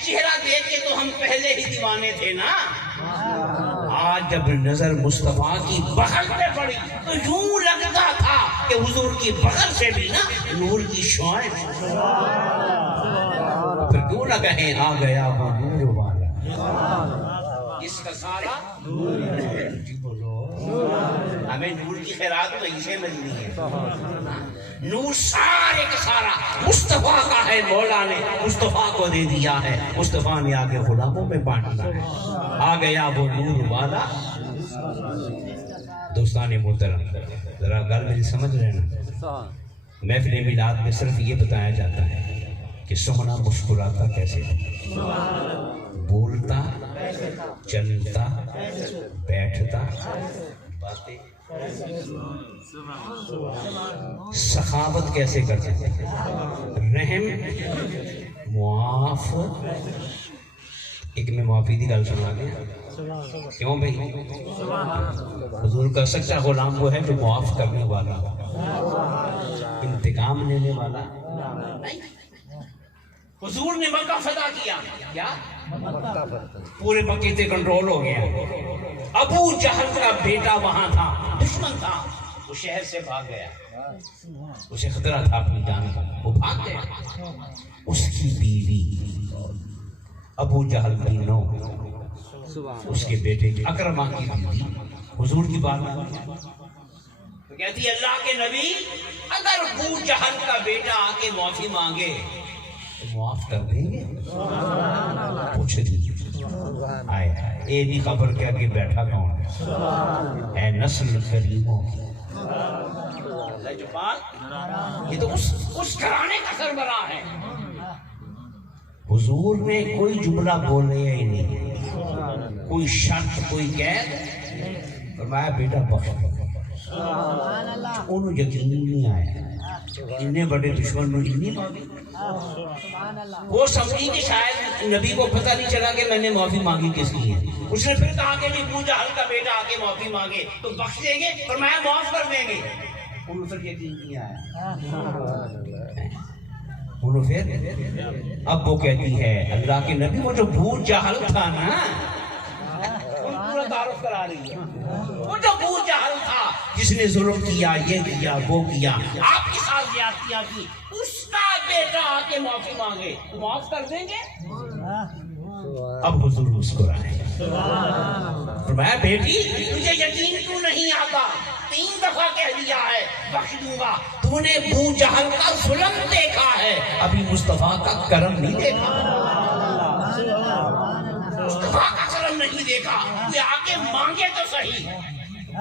چہرہ دیکھ کے تو ہم پہلے ہی دیوانے تھے نا، آج جب نظر مصطفیٰ کی بغل پہ پڑی تو یوں لگتا تھا کہ حضور کی بغل سے بھی نا نور کی شعائیں، پھر کیوں نہ کہیں آ گیا وہ نور والا، اس کا سارا جی بولو، ہمیں نور کی خیرات تو اسے ملنی ہے، نور سارے کا سارا مصطفیٰ کا ہے، مولا نے مصطفیٰ کو دے دیا ہے، مصطفیٰ نے آگے غلاموں میں بانٹنا ہے، آ گیا وہ نور والا۔ دوستان محترم، ذرا گل میری سمجھ رہے نا، محفل میلاد میں صرف یہ بتایا جاتا ہے کہ سونا مسکراتا کیسے ہے، بولتا، چلتا، بیٹھتا، باتیں، سخاوت کیسے کرتے ہیں، رحم، معاف۔ ایک میں معافی دی گل سنا دیا، کیوں بھائی؟ حضور کا سچا غلام وہ ہے جو معاف کرنے والا، انتقام لینے والا نہیں۔ حضور نے مکہ فتح کیا، کیا پورے مکے سے کنٹرول ہو گیا، ابو جہل کا بیٹا وہاں تھا، دشمن تھا، وہ شہر سے بھاگ گیا، اسے خطرہ تھا اپنی جان کا، وہ بھاگ گیا۔ اس کی بیوی ابو جہل کی نو، اس کے بیٹے کی اکرمہ کی بیوی حضور کی بات تو کہتی اللہ کے نبی اگر ابو جہل کا بیٹا آ کے معافی مانگے تو معاف کر دیں گے؟ پوچھ دیجیے، آئے اے نہیں خبر کیا کہ بیٹھا کون ہے، اے نسل کریموں کی، یہ تو اس گھرانے کا سربراہ ہے۔ حضور نے کوئی جملہ بولے ہی نہیں، کوئی شرط، کوئی قید، فرمایا بیٹا بخش۔ انہوں یقین نہیں آیا، انہیں بڑے دشمن نے نہیں مانگی، وہ سمجھی کہ شاید نبی کو پتہ نہیں چلا کہ میں نے معافی مانگی کس کی ہے۔ اس نے پھر کہا کہ ابو جہل کا بیٹا آ کے معافی مانگے تو بخش دیں گے، فرمایا معاف کر دیں گے۔ انہوں پھر یقین نہیں آیا، انہوں پھر اب وہ کہتی ہے اللہ کے نبی وہ جو ابو جہل تھا نا، پورا تعارف کرا رہی ہے، وہ جو ابو جہل تھا جس نے ظلم کیا، یہ کیا، وہ کیا، آپ کے ساتھ زیادتیاں کی، اس کا بیٹا آ کے معافی مانگے تو معاف کر دیں گے۔ اب حضور مسکرائے، فرمایا بیٹی تجھے یقین کیوں نہیں آتا؟ 3 دفعہ کہہ دیا ہے بخش دوں گا، تو نے ابو جہل کا ظلم دیکھا ہے، ابھی مصطفیٰ کا کرم نہیں دیکھا، مصطفیٰ کا کرم نہیں دیکھا، یہ آگے مانگے تو صحیح۔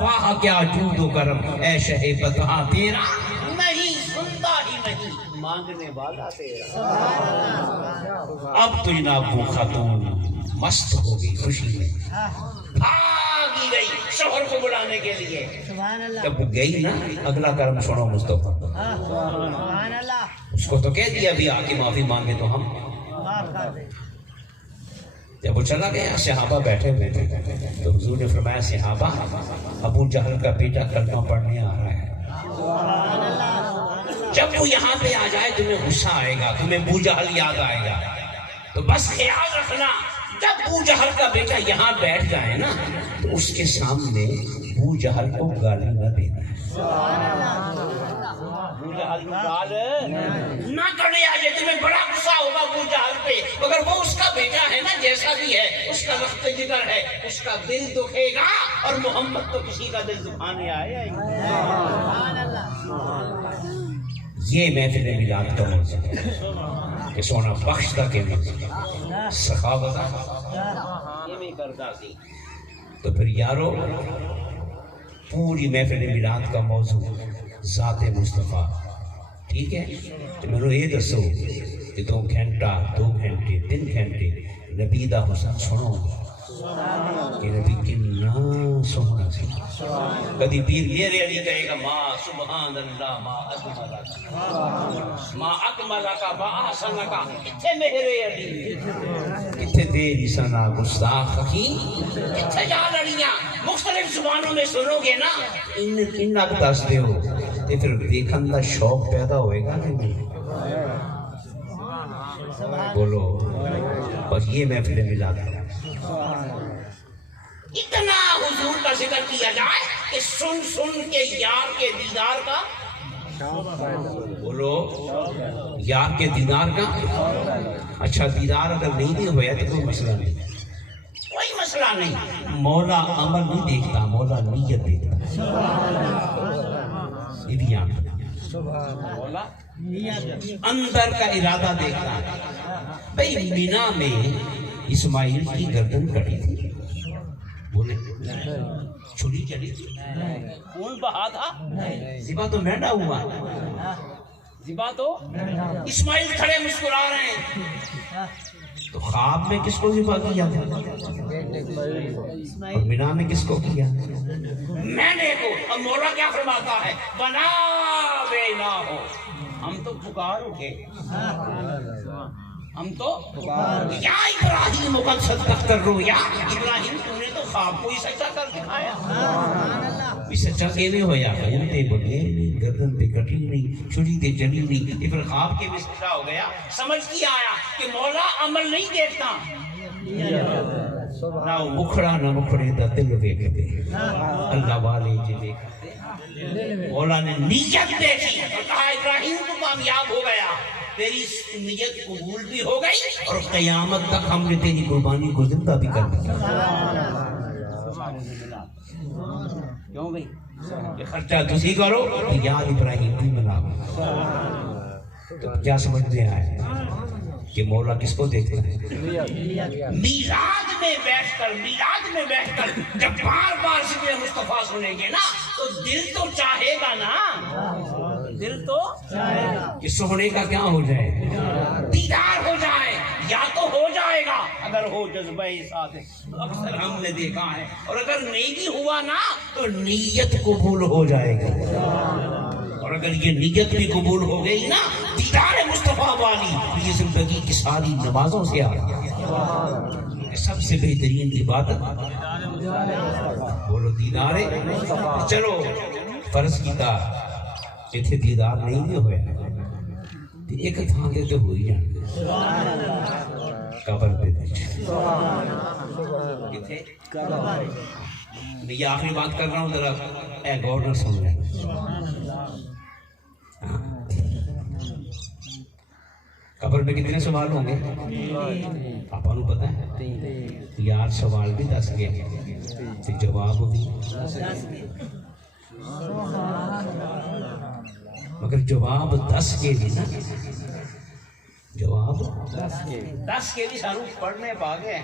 واہ کیا جود و کرم اے شہ بطحاں تیرا، نہیں سنتا ہی نہیں مانگنے والا تیرا۔ اب تو جناب وہ خاتون مست ہو گئی خوشی میں، بھاگی گئی شوہر کو بلانے کے لیے۔ جب گئی نا اگلا کرم سنو مصطفیٰ، اس کو تو کہہ دیا ابھی آ کے معافی مانگے تو ہم. جب وہ چلا گیا صحابہ بیٹھے ہوئے تھے تو حضور نے فرمایا صحابہ ابو جہل کا بیٹا کلمہ پڑھنے آ رہا ہے. جب وہ یہاں پہ آ جائے تمہیں غصہ آئے گا, تمہیں ابو جہل یاد آئے گا, تو بس خیال رکھنا جب ابو جہل کا بیٹا یہاں بیٹھ جائے نا تو اس کے سامنے ابو جہل کو گالی نہ دینا. ابو جہل کو گال نہ کرنے آ جائے, تمہیں بڑا غصہ ہوگا ابو جہل پہ, مگر وہ اس کا بیٹا ہے نا, جیسا بھی ہے اس کا وقت جگر ہے, اس کا دل دکھے گا, اور محمد تو کسی کا دل دکھانے آئے. یہ محفل میلاد کا موضوع ہے کہ سونا بخشتا کے موضوع سخاوت یہ میں کرتا سی. تو پھر یارو پوری محفل میلاد کا موضوع ذات مصطفیٰ, ٹھیک ہے. تو میں نے یہ دسو کہ 2 گھنٹہ 2 گھنٹے 3 گھنٹے نبی دا حسن سنو کہ نبی کنا سونا سی. کبھی پیر میرے علی کہے گا ما سبحان اللہ ما اکمل کا ما احسن کا, کتھے میرے علی, کتھے تیری سنا گستاخ کی, کتھے جا لڑیاں مختلف زبانوں میں سنو گے نا ان دس دیو تے پھر دیکھن دا شوق پیدا ہوئے گا کہ نہیں. بولو. اور یہ محفل میلاد اتنا حضور کا ذکر کیا جائے کہ سن سن کے یار کے دیدار کا, بولو یار کے دیدار کا. اچھا دیدار اگر نہیں بھی ہوا تو کوئی مسئلہ نہیں, کوئی مسئلہ نہیں. مولا عمل نہیں دیکھتا, مولا نیت دیکھتا. مولا اندر کا ارادہ دیکھتا. بھئی مینا میں اسماعیل کی گردن کٹی تھی, بولے چھری چلی تھی, کون بہا تھا؟ ذبح تو مینڈا ہوا, ذبح تو اسماعیل کھڑے مسکرا رہے ہیں. تو خواب میں کس کو ذبح کیا تھا, اور مینا میں کس کو کیا؟ میں نے کو. اب مولا کیا فرماتا ہے, بنا بے نہ ہو, ہم تو پکار اٹھے, ہم تو یا ابراہیم قد صدقت الرؤیا, ابراہیم تو نے تو خواب کو ہی سچا کر دکھایا. سچا کیویں ہویا, تے بولے گردن پہ کٹی نہیں, چھری تے چلی نہیں, یہ پھر خواب کے بھی سچا ہو گیا. سمجھ کیا آیا کہ مولا عمل نہیں دیکھتا, نہ مکھڑا نہ مکھڑے دا دل ویکھتے, اللہ والے جی دیکھتے. مولا نے نیت دیکھی اور کہا ابراہیم تو کامیاب ہو گیا, تیری نیت قبول بھی ہو گئی, اور قیامت تک ہم نے تیری قربانی کو زندہ بھی کر دیا. کیوں بھائی یہ خرچہ تسی کرو, یاد ابراہیم بھی مناؤ. تو کیا سمجھ میں آئے کہ مولا کس کو دیکھتا ہے؟ میلاد میں بیٹھ کر جب بار بار ذکر مصطفیٰ سنیں گے نا تو دل تو چاہے گا نا, دل تو کہ سونے کا کیا ہو جائے, دیدار ہو جائے. یا تو ہو جائے گا اگر ہو جذبہ ساتھ, اکثر ہم نے دیکھا ہے, اور اگر نہیں بھی ہوا نا تو نیت قبول ہو جائے گی. اور اگر یہ نیت بھی قبول ہو گئی نا دیدار مصطفیٰ والی, یہ زندگی کی ساری نمازوں سے آ گیا. سب سے بہترین عبادت بولو دیدار. چلو فرض کیتا اتنے دیدار نہیں بھی ہویا, ایک تھان دے تو ہوئی جان قبر دے میں یہ آخری بات کر رہا ہوں, ذرا اے گورنر سن رہے ہیں. قبر میں کتنے سوال ہوں گے آپ کو پتا ہے؟ یار سوال بھی 10 گئے, پھر جواب بھی, مگر جواب 10 کے بھی نا, جواب 10 کے بھی ساروں پڑھنے پا گئے.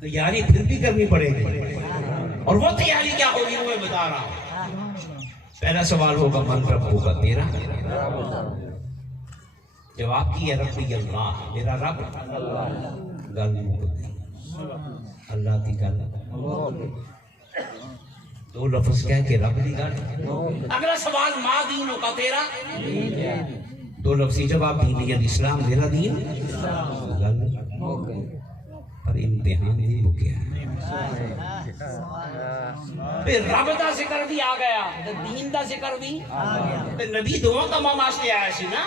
تو یاری پھر بھی کرنی پڑے گی, اور وہ تیاری کیا ہوگی وہ میں بتا رہا ہوں. پہلا سوال ہوگا من رب ہوگا تیرا, جواب کی ہے ربی اللہ, میرا رب. گل اللہ کی گل, دو لفظ کہہ کے رب دی گاڑی. اگلا سوال ما دینوں کا تیرا, دو لفظی جواب دین اسلام میرا دین. پر امتحان نہیں ہو گیا. پھر رب دا ذکر بھی آ گیا, دین دا ذکر بھی. پھر نبی دونوں کا واسطے آیا سی نا,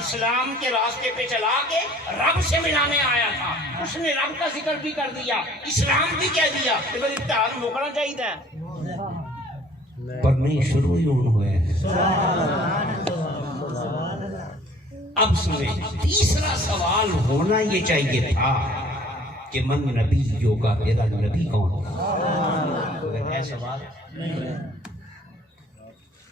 اسلام کے راستے پہ چلا کے رب سے ملانے آیا تھا. اس نے رب کا ذکر بھی کر دیا, اسلام بھی کہہ دیا. پھر امتحان موقعنا چاہیے پر نہیں, شروع ہی ہوئے. اب سنیں, تیسرا سوال ہونا یہ چاہیے تھا کہ من نبی کا تیرا نبی کون ہے. سوال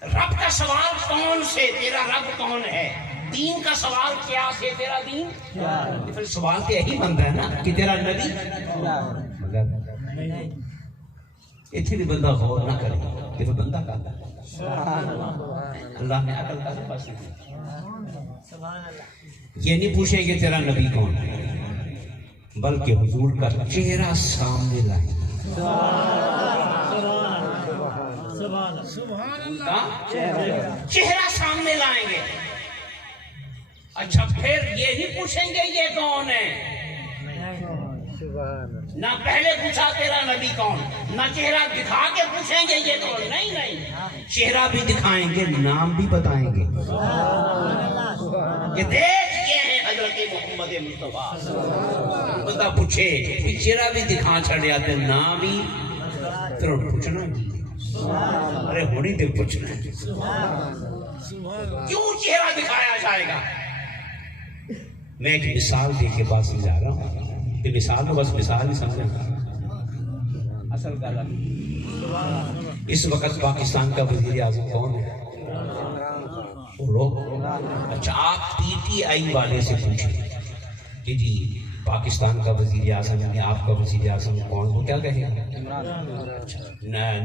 رب کا سوال کون سے, تیرا رب کون ہے. دین کا سوال کیا سے, تیرا دین. پھر سوال تو یہی بنتا ہے نا کہ تیرا نبی. مگر اتنے بھی بندہ غور نہ کرے کہ وہ بندہ کہتا ہے. اللہ نے عقل کا پاس نہیں. یہ نہیں پوچھیں کہ تیرا نبی کون ہے, بلکہ حضور کا چہرہ سامنے لائیں. چہرہ سامنے لائیں گے. اچھا پھر یہ نہیں پوچھیں گے یہ کون ہے. نہ پہلے پوچھا تیرا نبی کون, نہ چہرہ دکھا کے پوچھیں گے یہ کون. نہیں نہیں, چہرہ بھی دکھائیں گے, نام بھی بتائیں گے کہ دیکھ یہ ہے حضرت محمد مصطفیٰ. بندہ پوچھے چہرہ بھی دکھا چھڑے آتے, نام بھی. پھر پوچھنا ارے ہونی تو پوچھنا کیوں چہرہ دکھایا جائے گا. میں ایک مثال دے کے بات سمجھا رہا ہوں. یہ مثال تو بس مثال ہی سمجھیں گا. اصل کا اس وقت پاکستان کا وزیر اعظم کون ہے بولو. اچھا آپ پی ٹی آئی والے سے پوچھیں کہ جی پاکستان کا وزیر اعظم یعنی آپ کا وزیر اعظم کون, وہ کیا کہے گا.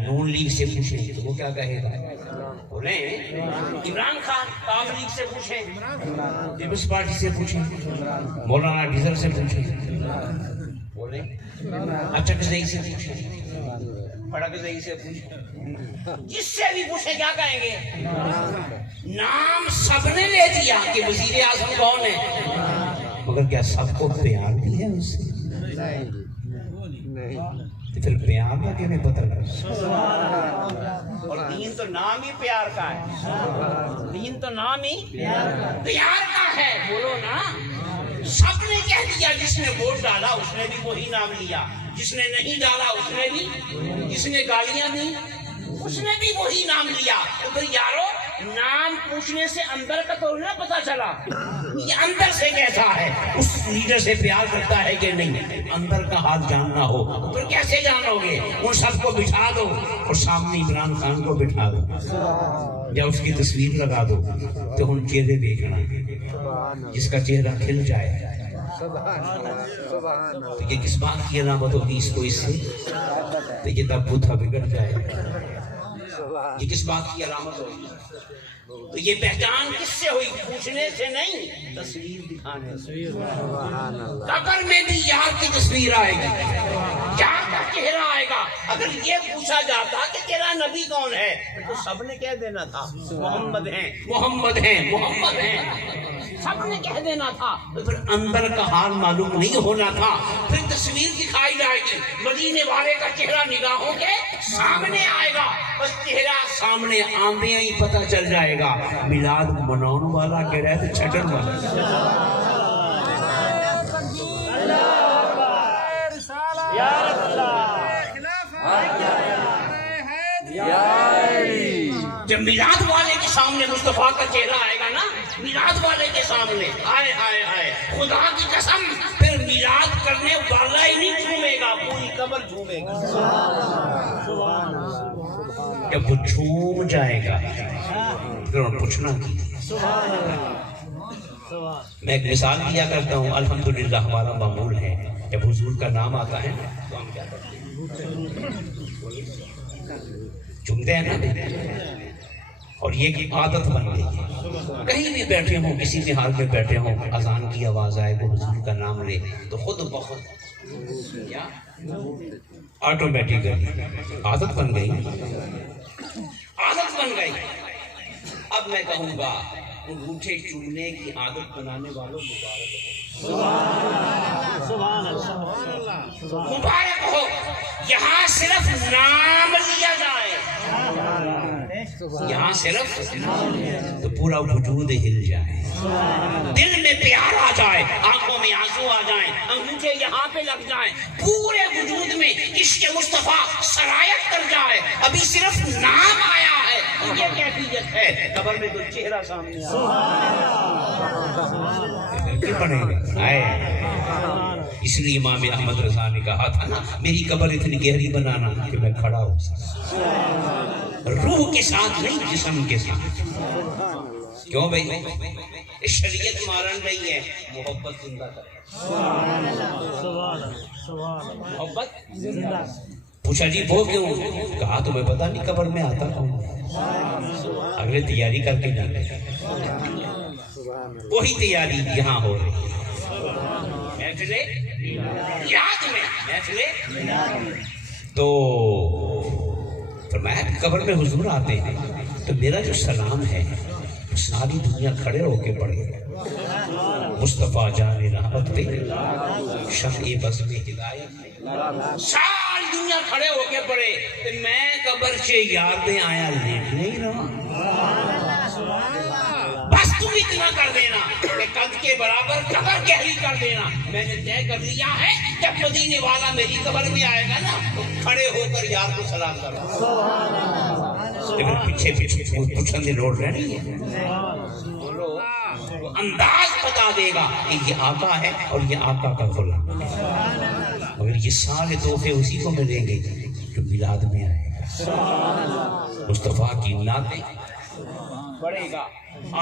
نون لیگ سے پوچھیں تو وہ کیا کہے گا. بولیں عمران خان. عوام لیگ سے پوچھیں, پیپلز پارٹی سے پوچھیں, مولانا ڈیزل سے پوچھیں. بولیں اچھا کسی سے پوچھیں, بڑا کسی سے پوچھیں, جس سے بھی پوچھیں کیا کہیں گے. نام سب نے لے دیا کہ وزیر اعظم کون ہے, مگر کیا سب کو پیار بھی ہے اس سے. تو پھر پیار کا کیوں نہیں پتہ لگا. اور دین تو نام ہی پیار کا ہے. دین تو نام ہی پیار کا ہے. بولو نا. سب نے کہہ دیا, جس نے ووٹ ڈالا اس نے بھی وہی نام لیا, جس نے نہیں ڈالا اس نے بھی, جس نے گالیاں دی اس نے بھی وہی نام لیا. تو پھر یارو نام پوچھنے سے اندر کا تو نہ پتا چلا یہ اندر سے کیسا ہے, اس لیڈر سے پیار کرتا ہے کہ نہیں. اندر کا حال جاننا ہو تو کیسے جانو گے. ان سب کو بٹھا دو اور سامنے عمران خان کو بٹھا دو یا اس کی تصویر لگا دو تو ان چہرے دیکھنا, جس کا چہرہ کھل جائے تو یہ کس بات کی علامت ہوگی. اس کو اس سے تو یہ تب بوتھا بگڑ جائے. یہ کس بات کی علامت ہوگی. تو یہ پہچان کس سے ہوئی, پوچھنے سے نہیں, تصویر دکھانے سے. قبر میں بھی یار کی تصویر آئے گی, یار کا چہرہ آئے گا. اگر یہ پوچھا جاتا کہ تیرا نبی کون ہے تو سب نے کہہ دینا تھا محمد ہیں, محمد ہیں, محمد ہیں, سب نے کہہ دینا تھا. تو پھر اندر کا حال معلوم نہیں ہونا تھا. پھر تصویر دکھائی جائے گی, مدینے والے کا چہرہ نگاہوں کے سامنے آئے گا. بس چہرہ سامنے آنے ہی پتہ چل جائے گا. میلاد مناؤن والا کہہ رہا ہے تو چھٹن والا. جب میلاد والے کے سامنے مصطفیٰ کا چہرہ آئے گا نا, میلاد والے کے سامنے, آئے آئے آئے خدا کی قسم, پھر میلاد کرنے والا ہی نہیں جھومے گا, پوری قبر جھومے گا. جب وہ جھوم جائے گا پھر پوچھنا کی. میں ایک مثال دیا کرتا ہوں, الحمدللہ ہمارا معمول ہے جب حضور کا نام آتا ہے تو ہم کیا کرتے ہیں, جھومتے ہیں نا. اور یہ ایک عادت بن گئی ہے. کہیں بھی بیٹھے ہوں, کسی بھی حال میں بیٹھے ہوں, اذان کی آواز آئے, وہ حضور کا نام لے تو خود بخود کیا آٹومیٹکلی عادت بن گئی، عادت بن گئی۔ اب میں کہوں گا انگوٹھے چومنے کی عادت بنانے والوں مبارک ہو۔ یہاں صرف نام لیا جائے، یہاں صرف تو پورا وجود ہل جائے، دل میں پیار آ جائے، آنکھوں میں آنسو آ جائیں، انگوٹھے یہاں پہ لگ جائیں، پورے وجود میں عشق مصطفیٰ سرایت کر جائے۔ ابھی صرف نام آیا ہے، یہ کیفیت ہے، قبر میں تو چہرہ سامنے پڑے گا۔ اس لیے امام احمد رضا نے کہا تھا نا، میری قبر اتنی گہری بنانا کہ میں کھڑا ہو سکتا، روح کے ساتھ نہیں جسم کے ساتھ۔ کیوں بھائی؟ شریعت مارن نہیں ہے، محبت زندہ کر، محبت زندہ۔ پوچھا جی وہ کیوں؟ کہا تمہیں پتا نہیں قبر میں آتا کون؟ اگلے تیاری کر کے جاتے ہیں، وہی تیاری یہاں ہو رہی ہے، محفلیں یاد میں، محفلیں۔ تو فرمایا قبر میں حضور آتے ہیں تو میرا جو سلام ہے ساری دنیا کھڑے ہو کے پڑھے، مصطفیٰ جان رحمت پہ شمع بز میں ہدایت، ساری دنیا کھڑے ہو کے پڑھے، میں قبر سے یاد میں آیا لیٹ نہیں رہا۔ بس تم اتنا کر دینا کہ قد کے برابر قبر گہری کر دینا، میں نے طے کر لیا ہے جب مدینے والا میری قبر میں آئے گا نا تو کھڑے ہو کر یار کو سلام کرنا۔ لیکن پیچھے پیچھے پچھندے لوٹ رہے نہیں ہیں، وہ انداز بتا دے گا کہ یہ آقا ہے اور یہ آقا کا غلام، مگر یہ سارے تحفے اسی کو ملیں گے جو میلاد میں آئے گا، مصطفیٰ کی نعتیں پڑھے گا،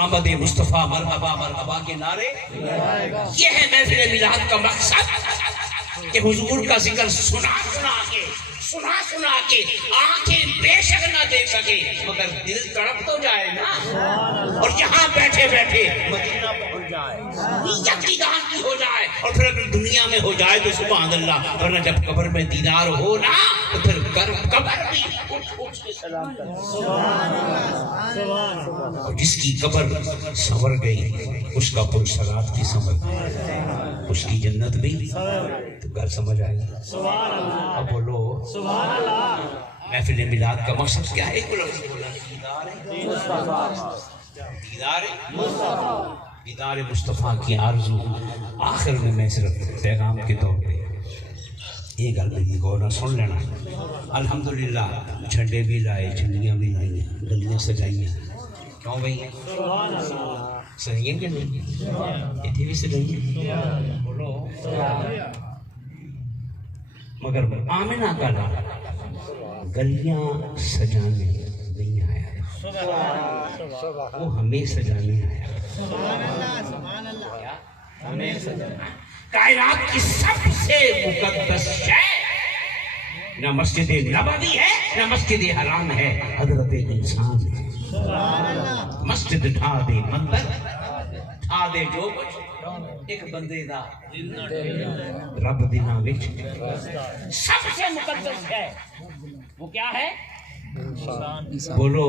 آمد مصطفیٰ مرحبا مرحبا کے نعرے۔ یہ ہے محفل میلاد کا مقصد کہ حضور کا ذکر سنا سنا کے آنکھیں بے شک نہ دیکھ سکے مگر دل تڑپ تو جائے نا، اور یہاں بیٹھے بیٹھے مدینہ پہنچ جائے، نیت دیدار کی ہو جائے، اور پھر اگر دنیا میں ہو جائے تو سبحان اللہ، ورنہ جب قبر میں دیدار ہو نا تو پھر قبر بھی اٹھ کے سلام کرے۔ اور جس کی قبر سنور گئی اس کا پرسرات کی سنور، اس کی جنت بھی تو گھر سمجھ آئی۔ اب بولو محفل میلاد کا مقصد کیا ہے؟ دیدار مصطفیٰ کی آرزو۔ آخر میں صرف پیغام کے طور پہ یہ گل بھی غور سن لینا، الحمدللہ جھنڈے بھی لائے، جھنڈیاں بھی لائی ہیں، گلیاں سجائی ہیں، کیوں بھائی سجائی ہیں کہ نہیں؟ اتنی بھی سجائی ہیں، بولو۔ مگر آمنہ کا لالا گلیاں سجانے نہیں آیا، وہ ہمیں سجانے آیا۔ کائنات کی سب سے مقدس شے نہ مسجد نبوی ہے نہ مسجد حرام ہے، حضرت انسان ہے۔ مسجد ڈھا دے مندر ڈھا دے جو کچھ، ایک بندے دا رب دینا وچ سب سے مقدس ہے، وہ کیا ہے؟ بولو۔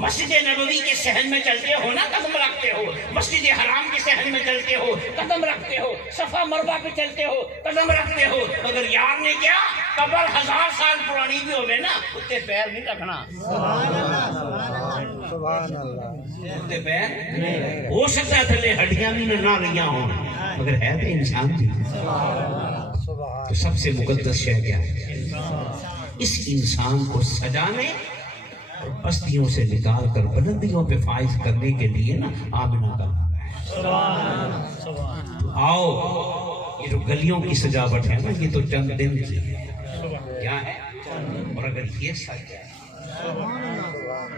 مسجد نبوی کے صحن میں چلتے ہو نا قدم رکھتے ہو، مسجد حرام کے صحن میں چلتے ہو قدم رکھتے ہو، صفا مروہ پہ چلتے ہو قدم رکھتے ہو، مگر یار نے کیا؟ قبر 1000 سال پرانی بھی ہوگی نا اتنے پیر نہیں رکھنا، اتنے پیر ہو سکتا ہے تھلے ہڈیاں بھی نہ رہیاں ہوں مگر ہے تو انسان بھی۔ تو سب سے مقدس شے کیا ہے؟ اس انسان کو سجانے اور بستیوں سے نکال کر بلندیوں پہ فائز کرنے کے لیے نا آمنہ کا لانا ہے۔ تو آؤ، یہ جو گلیوں کی سجاوٹ ہے نا یہ تو چند دن سے ہے، کیا ہے؟ اور اگر یہ سچ ہے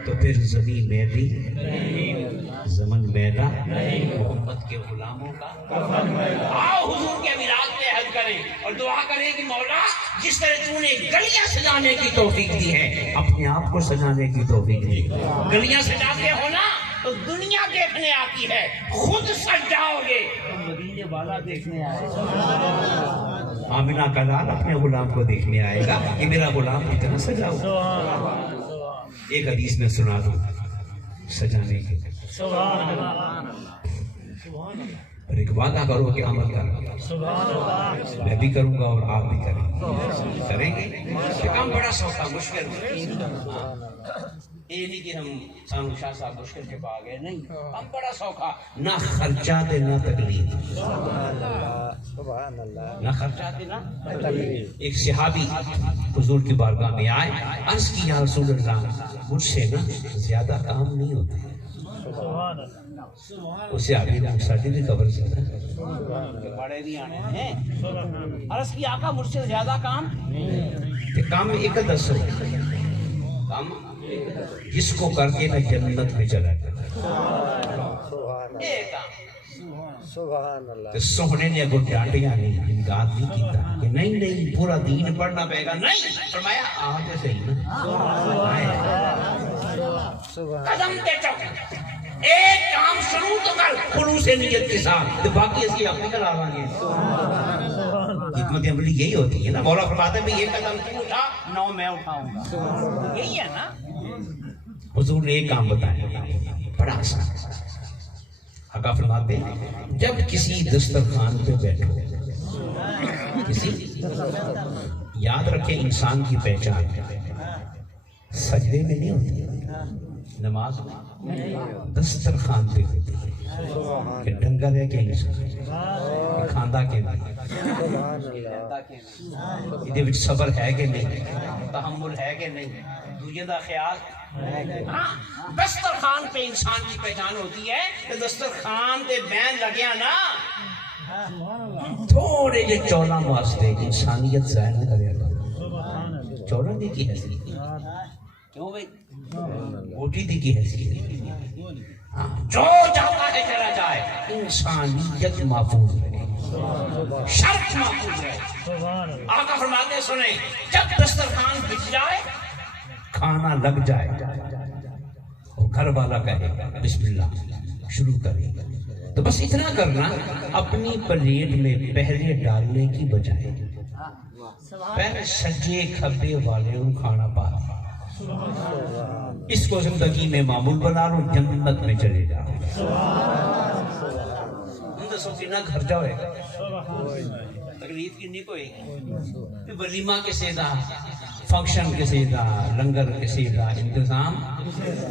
تو پھر زمین میری زمن میرا محمد کے غلاموں کا۔ آؤ حضور کے میلاد پہ حج کریں اور دعا کریں کہ مولا جس طرح تو نے گلیاں سجانے کی توفیق دی ہے اپنے آپ کو سجانے کی توفیق دی۔ گلیاں سجاتے ہو نا تو دنیا دیکھنے آتی ہے، خود سج جاؤ گے تو مدینے والا دیکھنے آئے۔ آمنہ کا لال اپنے غلام کو دیکھنے آئے گا کہ میرا غلام کتنا سجا ہوا. ایک حدیث میں سنا دوں سجانے کے، اور ایک وعدہ کرو کہ عمل کرو. میں بھی کروں گا اور آپ بھی کریں گے. یہ کام بڑا سوکھا مشکل یہ نہیں کہ ہم سانو شاہ صاحب مشکل کے پا گئے، نہیں، ہم بڑا سوکھا. نہ خرچات نہ تکلیف، نہ خرچات نہ تکلیف. ایک صحابی حضور کی بارگاہ میں آئے، عرض کی یا رسول اللہ مجھ سے نا زیادہ کام نہیں ہوتا. اسے آگے جا ساڑھے بھی قبر سے بڑے بھی آنے ہیں. عرض کی آقا مجھ سے زیادہ کام کہ کام ایک دس ہو، کام جس کو کر کے میں جنت میں چلا گیا. تو سوہنے نے اگر ڈانٹیا نہیں، امداد نہیں کیتا کہ نہیں پورا دین پڑھنا پڑے گا. نہیں، فرمایا آج صحیح نا قدم دے چک ایک کام شروع تو کر خلوص نیت کے ساتھ، تو باقی اسی اپنے کرا لیں گے. حکمت عملی یہی ہوتی ہے نا. مولا فرماتے ہیں یہ قدم تو اٹھا، 9 میں اٹھاؤں گا. یہی ہے نا. حضور نے ایک کام بتایا بڑا آسان. آقا فرماتے ہیں جب کسی دسترخوان پہ بیٹھو، کسی یاد رکھے انسان کی پہچان سجدے میں نہیں ہوتی، نماز دسترخوان پہ ہوتی ہے. کہ ڈنگر ہے کہ انسان کھاندہ کے نہیں، یہ وچ صبر ہے کہ نہیں، تحمل ہے کہ نہیں، دوجے دا خیال. دسترخوان پہ انسان کی پہچان ہوتی ہے کہ دسترخوان پہ بین لگیا نا تھوڑے جے چولا واسطے انسانیت ظاہر نہ کرے گا. چولا دی کی حیثیت کیوں بھائی بوٹی دی کی حیثیت جو جاتا ہے چلا جائے، انسانیت محفوظ رہے، شرط محفوظ رہے. آقا فرماتے ہیں سنیں جب دسترخوان بچ جائے، کھانا لگ جائے اور گھر والا کہے بسم اللہ شروع کرے، تو بس اتنا کرنا اپنی پلیٹ میں پہلے ڈالنے کی بجائے پہلے سجے کھبے والے کو کھانا پا. اس کو زندگی میں معمول بنا لو، جنت میں چلے جاؤ. نہ گھر جاؤ تکلیف کی کوئی ولیمہ کسی دا، فنکشن کسی دا، لنگر کسی دا، انتظام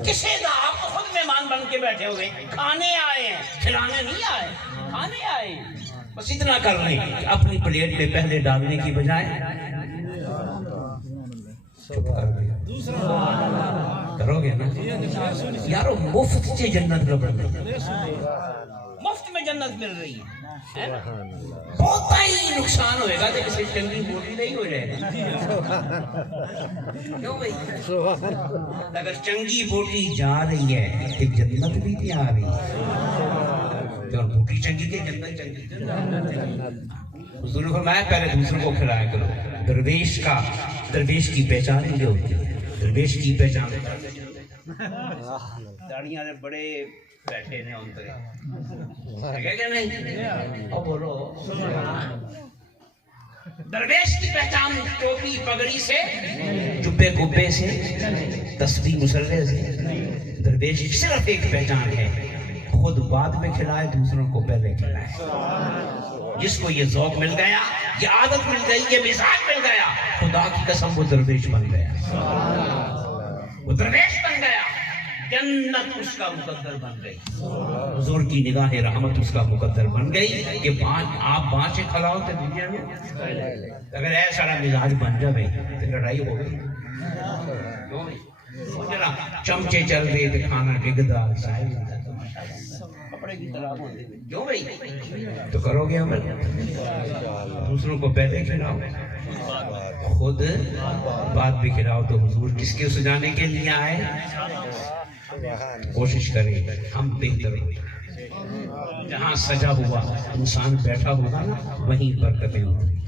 کسی دا. آپ تو خود مہمان بن کے بیٹھے ہوئے، کھانے آئے ہیں، کھلانے نہیں آئے، کھانے آئے ہیں. بس اتنا کر لیں اپنی پلیٹ میں پہلے ڈالنے کی بجائے چپ کر دیا. کرو گے نا یارو، مفت سے جنت لبڑ رہی، مفت میں جنت مل رہی ہے. بہت ہی نقصان ہوئے گا تو کسی چنگی بوٹی نہیں ہو جائے گا. کیوں بھائی اگر چنگی بوٹی جا رہی ہے تو جنت بھی نہیں آ رہی. بوٹی چنگی کے جنت چنگی. حضور نے فرمایا پہلے دوسروں کو کھلایا کرو. درویش کی پہچان یہ ہوتی ہے. درویش کی پہچان داڑیاں نے بڑے بیٹھے نے ان پر بولو. درویش کی پہچان ٹوپی پگڑی سے، جبے گبے سے، تسبیح مسلح سے. درویش کی صرف ایک پہچان ہے، خود بعد میں کھلائے، دوسروں کو پہلے کھلائے. جس کو یہ ذوق مل گیا، یہ عادت مل گئی، یہ مزاج مل گیا، خدا کی قسم وہ درویش بن گیا. وہ درویش بن گیا، جنت اس کا مقدر بن گئی. حضور کی نگاہ رحمت اس کا مقدر بن گئی کہ آپ بانچے کھلاؤ تو دنیا میں اگر ایسا مزاج بن جائے تو لڑائی ہو گئی. چمچے چل رہے تو کھانا ڈگدا کپڑے کی طرح جو بھائی تو کرو گے عمل. دوسروں کو پہلے کھلاؤ، خود بعد بھی کھلاؤ. تو حضور کس کے سجانے کے لیے آئے؟ کوشش کریں ہم بہتر ہو. جہاں سجا ہوا انسان بیٹھا ہوگا نا وہیں برکتیں ہوگی،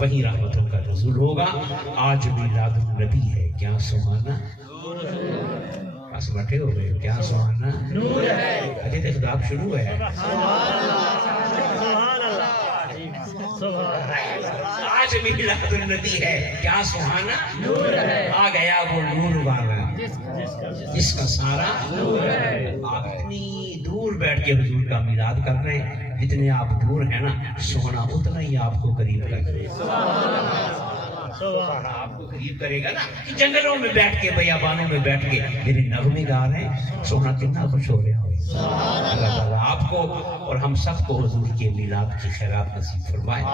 وہیں رحمتوں کا نزول ہوگا. آج میلاد النبی ہے، کیا سہانا. بس بیٹھے ہو گئے، کیا سہانا. اجے خطاب شروع ہے. آج میلاد النبی ہے، کیا سہانا آ گیا وہ نور والا جس کا سارا آپ اتنی دور بیٹھ کے حضور کا میلاد کر رہے ہیں، جتنے آپ دور ہیں نا سونا اتنا ہی آپ کو قریب کر رہے ہیں، آپ کو قریب کرے گا نا کہ جنگلوں میں بیٹھ کے بیابانوں میں بیٹھ کے میرے نغمے گا رہے ہیں، سونا کتنا خوش ہو رہا ہے۔ اللہ تعالیٰ آپ کو اور ہم سب کو حضور کے میلاد کی خیرات نصیب فرمائے۔